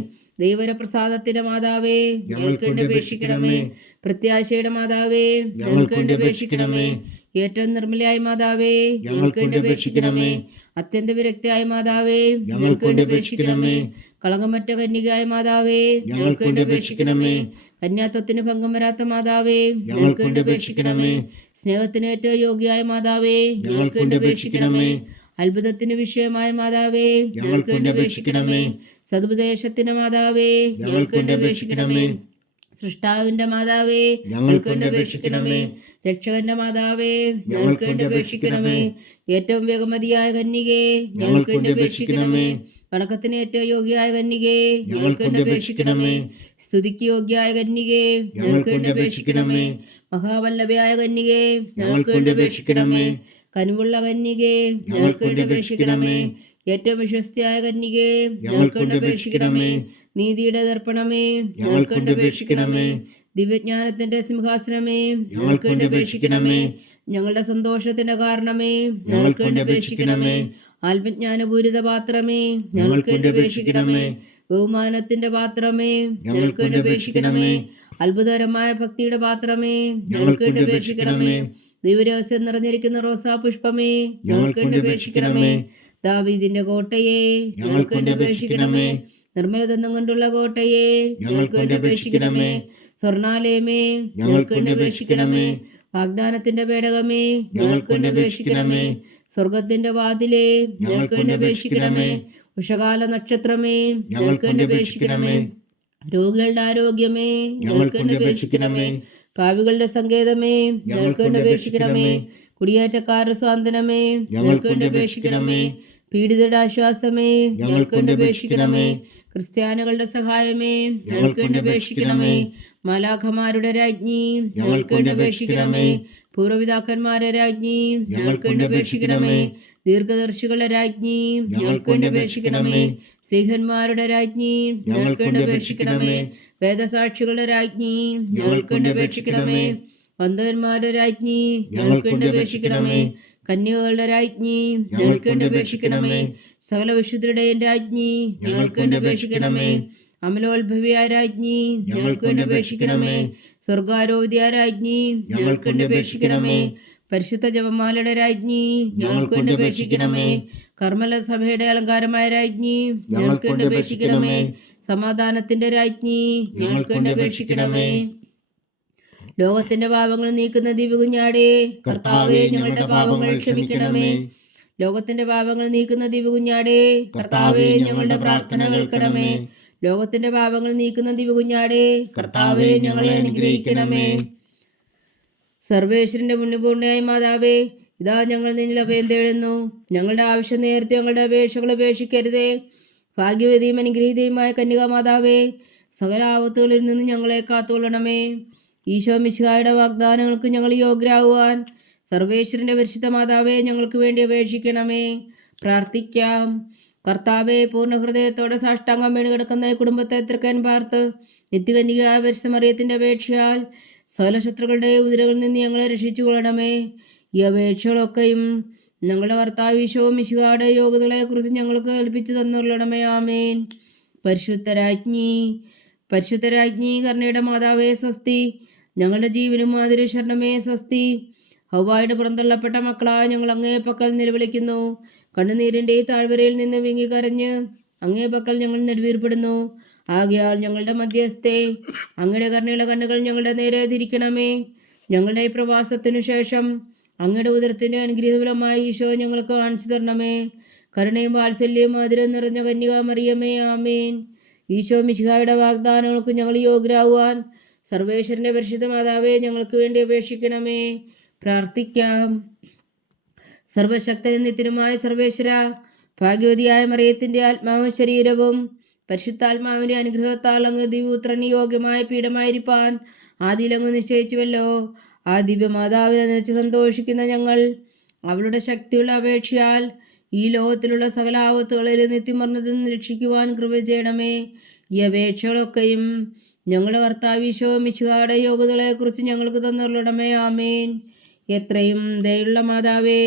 ദൈവപ്രസാദത്തിന്റെ മാതാവേ, ഞങ്ങൾക്ക് വേണ്ടി അപേക്ഷിക്കണമേ. പ്രത്യാശയുടെ മാതാവേ, ഞങ്ങൾക്ക് വേണ്ടി അപേക്ഷിക്കണമേ. ഏറ്റവും നിർമ്മലയായ മാതാവേ, ഞങ്ങൾക്ക് വേണ്ടി അപേക്ഷിക്കണമേ. അത്യന്ത വിരക്തിയായ മാതാവേ, ഞങ്ങൾക്ക് വേണ്ടി അപേക്ഷിക്കണമേ. കളങ്കമറ്റ കന്യകയായ മാതാവേ, ഞങ്ങൾക്ക് വേണ്ടി അപേക്ഷിക്കണമേ. കന്യാത്വത്തിന് ഭംഗം വരാത്ത മാതാവേ, ഞങ്ങൾക്ക് വേണ്ടി അപേക്ഷിക്കണമേ. സ്നേഹത്തിന് ഏറ്റവും യോഗ്യയായ മാതാവേ, ഞങ്ങൾക്ക് വേണ്ടി അപേക്ഷിക്കണമേ. അത്ഭുതത്തിന് വിഷയമായ മാതാവേ, ഞങ്ങൾക്ക് വേണ്ടി അപേക്ഷിക്കണമേ. സതുപദേശത്തിന്റെ മാതാവേ, ഞങ്ങൾക്ക് വേണ്ടി അപേക്ഷിക്കണമേ. സൃഷ്ടാവിന്റെ മാതാവേ, ഞങ്ങൾക്ക് വേണ്ടി അപേക്ഷിക്കണമേ. രക്ഷകന്റെ മാതാവേ, ഞങ്ങൾക്ക് വേണ്ടി അപേക്ഷിക്കണമേ. ഏറ്റവും വേഗമതിയായ കന്യകേ, ഞങ്ങൾക്ക് വേണ്ടി അപേക്ഷിക്കണമേ. വണക്കത്തിന് ഏറ്റവും യോഗ്യയായ കന്യകേ, ഞങ്ങൾക്ക് വേണ്ടി അപേക്ഷിക്കണമേ. സ്തുതിക്ക് യോഗ്യയായ കന്യകേ, ഞങ്ങൾക്ക് വേണ്ടി അപേക്ഷിക്കണമേ. മഹാവല്ലഭയായ കന്യകേ, ഞങ്ങൾക്ക് വേണ്ടി അപേക്ഷിക്കണമേ. കനിവുള്ള കന്യകേ, ഞങ്ങൾക്ക് വേണ്ടി അപേക്ഷിക്കണമേ. ഏറ്റവും വിശ്വസ്തയായ കന്യകേ, ഞങ്ങൾക്ക് വേണ്ടി അപേക്ഷിക്കണമേ. നീതിയുടെ ദർപ്പണമേ, ഞങ്ങൾക്ക് വേണ്ടി അപേക്ഷിക്കണമേ. ദിവ്യജ്ഞാനത്തിന്റെ സിംഹാസനമേ, ഞങ്ങൾക്ക് വേണ്ടി അപേക്ഷിക്കണമേ. ഞങ്ങളുടെ സന്തോഷത്തിന്റെ കാരണമേ, ഞങ്ങൾക്ക് വേണ്ടി അപേക്ഷിക്കണമേ. ആത്മജ്ഞാനപൂരിത പാത്രമേ, ഞങ്ങൾക്ക് വേണ്ടി അപേക്ഷിക്കണമേ. ബഹുമാനത്തിന്റെ പാത്രമേ, ഞങ്ങൾക്ക് വേണ്ടി അപേക്ഷിക്കണമേ. അത്ഭുതകരമായ ഭക്തിയുടെ പാത്രമേ, ഞങ്ങൾക്ക് വേണ്ടി അപേക്ഷിക്കണമേ. ദൈവരഹസ്യം നിറഞ്ഞിരിക്കുന്ന റോസാ പുഷ്പമേ, ഞങ്ങൾക്ക് വേണ്ടി അപേക്ഷിക്കണമേ. ദാവീദിന്റെ കോട്ടയെ, ഞങ്ങൾക്ക് വേണ്ടി അപേക്ഷിക്കണമേ. നിർമ്മലദന്തം കൊണ്ടുള്ള കോട്ടയെ, ഞങ്ങൾക്ക് വേണ്ടി അപേക്ഷിക്കണമേ. സ്വർണാലയമേ, ഞങ്ങൾക്ക് വേണ്ടി അപേക്ഷിക്കണമേ. വാഗ്ദാനത്തിന്റെ പേടകമേ, ഞങ്ങൾക്ക് വേണ്ടി അപേക്ഷിക്കണമേ. സ്വർഗത്തിന്റെ വാതിലേ, ഞങ്ങൾക്ക് വേണ്ടി അപേക്ഷിക്കണമേ. ഉഷകാല നക്ഷത്രമേ, ഞങ്ങൾക്ക് വേണ്ടി അപേക്ഷിക്കണമേ. രോഗികളുടെ ആരോഗ്യമേ, ഞങ്ങൾക്ക് വേണ്ടി അപേക്ഷിക്കണമേ. പാവികളുടെ സങ്കേതമേ, ഞങ്ങൾക്ക് വേണ്ടി അപേക്ഷിക്കണമേ. കുടിയേറ്റക്കാരുടെ സ്വാതന്ത്ര്യമേ, ഞങ്ങൾക്ക് വേണ്ടി അപേക്ഷിക്കണമേ. പീഡിതരുടെ ആശ്വാസമേ, ഞങ്ങൾക്ക് വേണ്ടി അപേക്ഷിക്കണമേ. ക്രിസ്ത്യാനികളുടെ സഹായമേ, ഞങ്ങൾക്ക് വേണ്ടി അപേക്ഷിക്കണമേ. മാലാഖമാരുടെ രാജ്ഞി, ഞങ്ങൾക്ക് വേണ്ടി അപേക്ഷിക്കണമേ. പൂർവ്വപിതാക്കന്മാരുടെ രാജ്ഞി, ഞങ്ങൾക്ക് വേണ്ടി അപേക്ഷിക്കണമേ. ദീർഘദർശികളുടെ രാജ്ഞി, ഞങ്ങൾക്ക് വേണ്ടി അപേക്ഷിക്കണമേ. സ്ത്രീഹന്മാരുടെ രാജ്ഞി, ഞങ്ങൾക്ക് വേണ്ടി അപേക്ഷിക്കണമേ. വേദസാക്ഷികളുടെ രാജ്ഞി, ഞങ്ങൾക്ക് വേണ്ടി അപേക്ഷിക്കണമേ. വന്ധകന്മാരുടെ രാജ്ഞി, ഞങ്ങൾക്ക് വേണ്ടി അപേക്ഷിക്കണമേ. കന്യകകളുടെ രാജ്ഞി, ഞങ്ങൾക്ക് വേണ്ടി അപേക്ഷിക്കണമേ. സകല വിശുദ്ധരുടെയും രാജ്ഞി, ഞങ്ങൾക്ക് വേണ്ടി അപേക്ഷിക്കണമേ. അമലോത്ഭവിയായ രാജ്ഞി, ഞങ്ങൾക്ക് വേണ്ടി അപേക്ഷിക്കണമേ. സ്വർഗാരോധിയായ രാജ്ഞി, ഞങ്ങൾക്ക് വേണ്ടി അപേക്ഷിക്കണമേ. പരിശുദ്ധ ജപമാലയുടെ രാജ്ഞി, ഞങ്ങൾക്ക് വേണ്ടി അപേക്ഷിക്കണമേ. കർമ്മല സഭയുടെ അലങ്കാരമായ രാജ്ഞി, ഞങ്ങൾക്ക് വേണ്ടി അപേക്ഷിക്കണമേ. സമാധാനത്തിന്റെ രാജ്ഞി, ഞങ്ങൾക്ക് വേണ്ടി അപേക്ഷിക്കണമേ. ലോകത്തിന്റെ പാപങ്ങൾ നീക്കുന്ന ദിവ്യകുഞ്ഞാടേ, കർത്താവേ, ഞങ്ങളുടെ പാപങ്ങൾ ക്ഷമിക്കണമേ. ലോകത്തിന്റെ പാപങ്ങൾ നീക്കുന്ന ദിവ്യകുഞ്ഞാടേ, കർത്താവേ, ഞങ്ങളുടെ പ്രാർത്ഥന കേൾക്കണമേ. ലോകത്തിന്റെ പാപങ്ങൾ നീക്കുന്ന ദിവ്യകുഞ്ഞാടേ, കർത്താവേ, ഞങ്ങളെ അനുഗ്രഹിക്കണമേ. സർവേശ്വരന്റെ മുന്നുപൂർണ്ണയായ മാതാവേ, ഇതാ ഞങ്ങൾ നിന്നിൽ അഭയം തേടുന്നു. ഞങ്ങളുടെ ആവശ്യം നേരത്തെ ഞങ്ങളുടെ അപേക്ഷകൾ ഉപേക്ഷിക്കരുതേ. ഭാഗ്യവതിയും അനുഗ്രഹീതയുമായ കന്യകാ മാതാവേ, സകല ആപത്തുകളിൽ നിന്ന് ഞങ്ങളെ കാത്തുകൊള്ളണമേ. ഈശോ മിശിഹായുടെ വാഗ്ദാനങ്ങൾക്ക് ഞങ്ങൾ യോഗ്യരാകുവാൻ സർവേശ്വരന്റെ പരിശുദ്ധ മാതാവേ, ഞങ്ങൾക്ക് വേണ്ടി അപേക്ഷിക്കണമേ. പ്രാർത്ഥിക്കാം. കർത്താവെ, പൂർണ്ണ ഹൃദയത്തോടെ സാഷ്ടാംഗം വീണ് കിടക്കുന്ന ഈ കുടുംബത്തെ തൃക്കൻ പാർത്ത് നിത്യകന്യകയായ പരിശുദ്ധ മറിയത്തിന്റെ അപേക്ഷയാൽ സകല ശത്രുക്കളുടെ ഉദരകളിൽ നിന്ന് ഞങ്ങളെ രക്ഷിച്ചു കൊള്ളണമേ. ഈ അപേക്ഷകളൊക്കെയും ഞങ്ങളുടെ കർത്താവ് ഈശോ മിശിഹായുടെ യോഗ്യതകളെക്കുറിച്ച് ഞങ്ങൾക്ക് കൽപ്പിച്ചു തന്നുകൊള്ളണമേ. ആമേൻ. പരിശുദ്ധരാജ്ഞി കരുണയുടെ മാതാവേ സ്വസ്തി. ഞങ്ങളുടെ ജീവനും മാതിരി ശരണമേ സ്വസ്തി. ഹവ്വായുടെ പുറന്തള്ളപ്പെട്ട മക്കളായ ഞങ്ങൾ അങ്ങേ പക്കൽ നിലവിളിക്കുന്നു. കണ്ണുനീരിൻ്റെ ഈ താഴ്വരയിൽ നിന്ന് വിങ്ങിക്കരഞ്ഞ് അങ്ങേ പക്കൽ ഞങ്ങൾ നെടുവീർപ്പെടുന്നു. ആകയാൽ ഞങ്ങളുടെ മധ്യസ്ഥെ അങ്ങയുടെ കരുണയുള്ള കണ്ണുകൾ ഞങ്ങളുടെ നേരെ തിരിക്കണമേ. ഞങ്ങളുടെ ഈ പ്രവാസത്തിനു ശേഷം അങ്ങയുടെ ഉദരത്തിൻ്റെ അനുഗ്രഹീതഫലമായ ഈശോ ഞങ്ങൾക്ക് കാണിച്ചു തരണമേ. കരുണയും വാത്സല്യവും മധുരം നിറഞ്ഞ കന്യക മറിയമേ, ആമേൻ. ഈശോ മിശിഹായുടെ വാഗ്ദാനങ്ങൾക്ക് ഞങ്ങൾ യോഗ്യരാകുവാൻ സർവേശ്വരന്റെ പരിശുദ്ധ മാതാവേ, ഞങ്ങൾക്ക് വേണ്ടി അപേക്ഷിക്കണമേ. പ്രാർത്ഥിക്കാം. സർവശക്തനും നിത്യനുമായ സർവേശ്വര, ഭാഗ്യവതിയായ മറിയത്തിന്റെ ആത്മാവും ശരീരവും പരിശുദ്ധാത്മാവിന്റെ അനുഗ്രഹത്താൽ അങ്ങ് ദിവ്യപുത്രന് യോഗ്യമായ പീഠമായിരിക്കാൻ ആദിയിലങ്ങ് നിശ്ചയിച്ചുവല്ലോ. ആ ദിവ്യമാതാവിനെ നയിച്ച് സന്തോഷിക്കുന്ന ഞങ്ങൾ അവളുടെ ശക്തിയുള്ള അപേക്ഷയാൽ ഈ ലോകത്തിലുള്ള സകല ആപത്തുകളിൽ നിത്യമരണത്തിൽ നിന്ന് രക്ഷിക്കുവാൻ കൃപ ചെയ്യണമേ. ഈ അപേക്ഷകളൊക്കെയും ഞങ്ങളുടെ കർത്താവ് ഈശോ മിശിഹായുടെ യോഗ്യതകളെക്കുറിച്ച് ഞങ്ങൾക്ക് തന്നുകൊള്ളണമേ. ആമേൻ. എത്രയും ദയുള്ള മാതാവേ,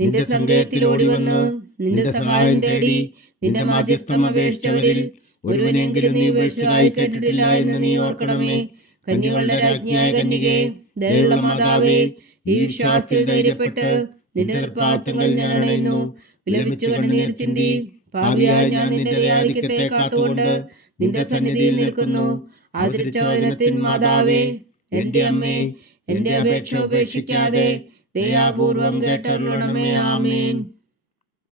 നിന്റെ സങ്കേതത്തിൽ ഓടി വന്ന് നിന്റെ സഹായം തേടി നിന്റെ മാധ്യസ്ഥം അപേക്ഷിച്ചവരിൽ ഒരുവനെങ്കിലും നീ ഉപേക്ഷിച്ചതായി കേട്ടിട്ടില്ല എന്ന് നീ ഓർക്കണമേ. കന്യകളുടെ രാജ്ഞിയായ കന്യകേ, ദയുള്ള മാതാവേ, ഈ വിശ്വാസത്തിൽ ധൈര്യപ്പെട്ട് നിന്റെ തൃപ്പാദങ്ങൾ ഞാൻ അണയുന്നു. വിലപിച്ചു കണ്ണുനീർ ചിന്തി പാപിയായ ഞാൻ നിന്റെ ദയാധിക്യത്തെ കാത്തുകൊണ്ട് നിന്റെ സന്നിധിയിൽ നിൽക്കുന്നു. ആദരിച്ച വചനത്തിൻ മാതാവേ, എന്റെ അമ്മേ, എന്റെ അപേക്ഷ ഉപേക്ഷിക്കാതെ ദയാപൂർവം കേട്ടരുളണമേ. ആമേൻ.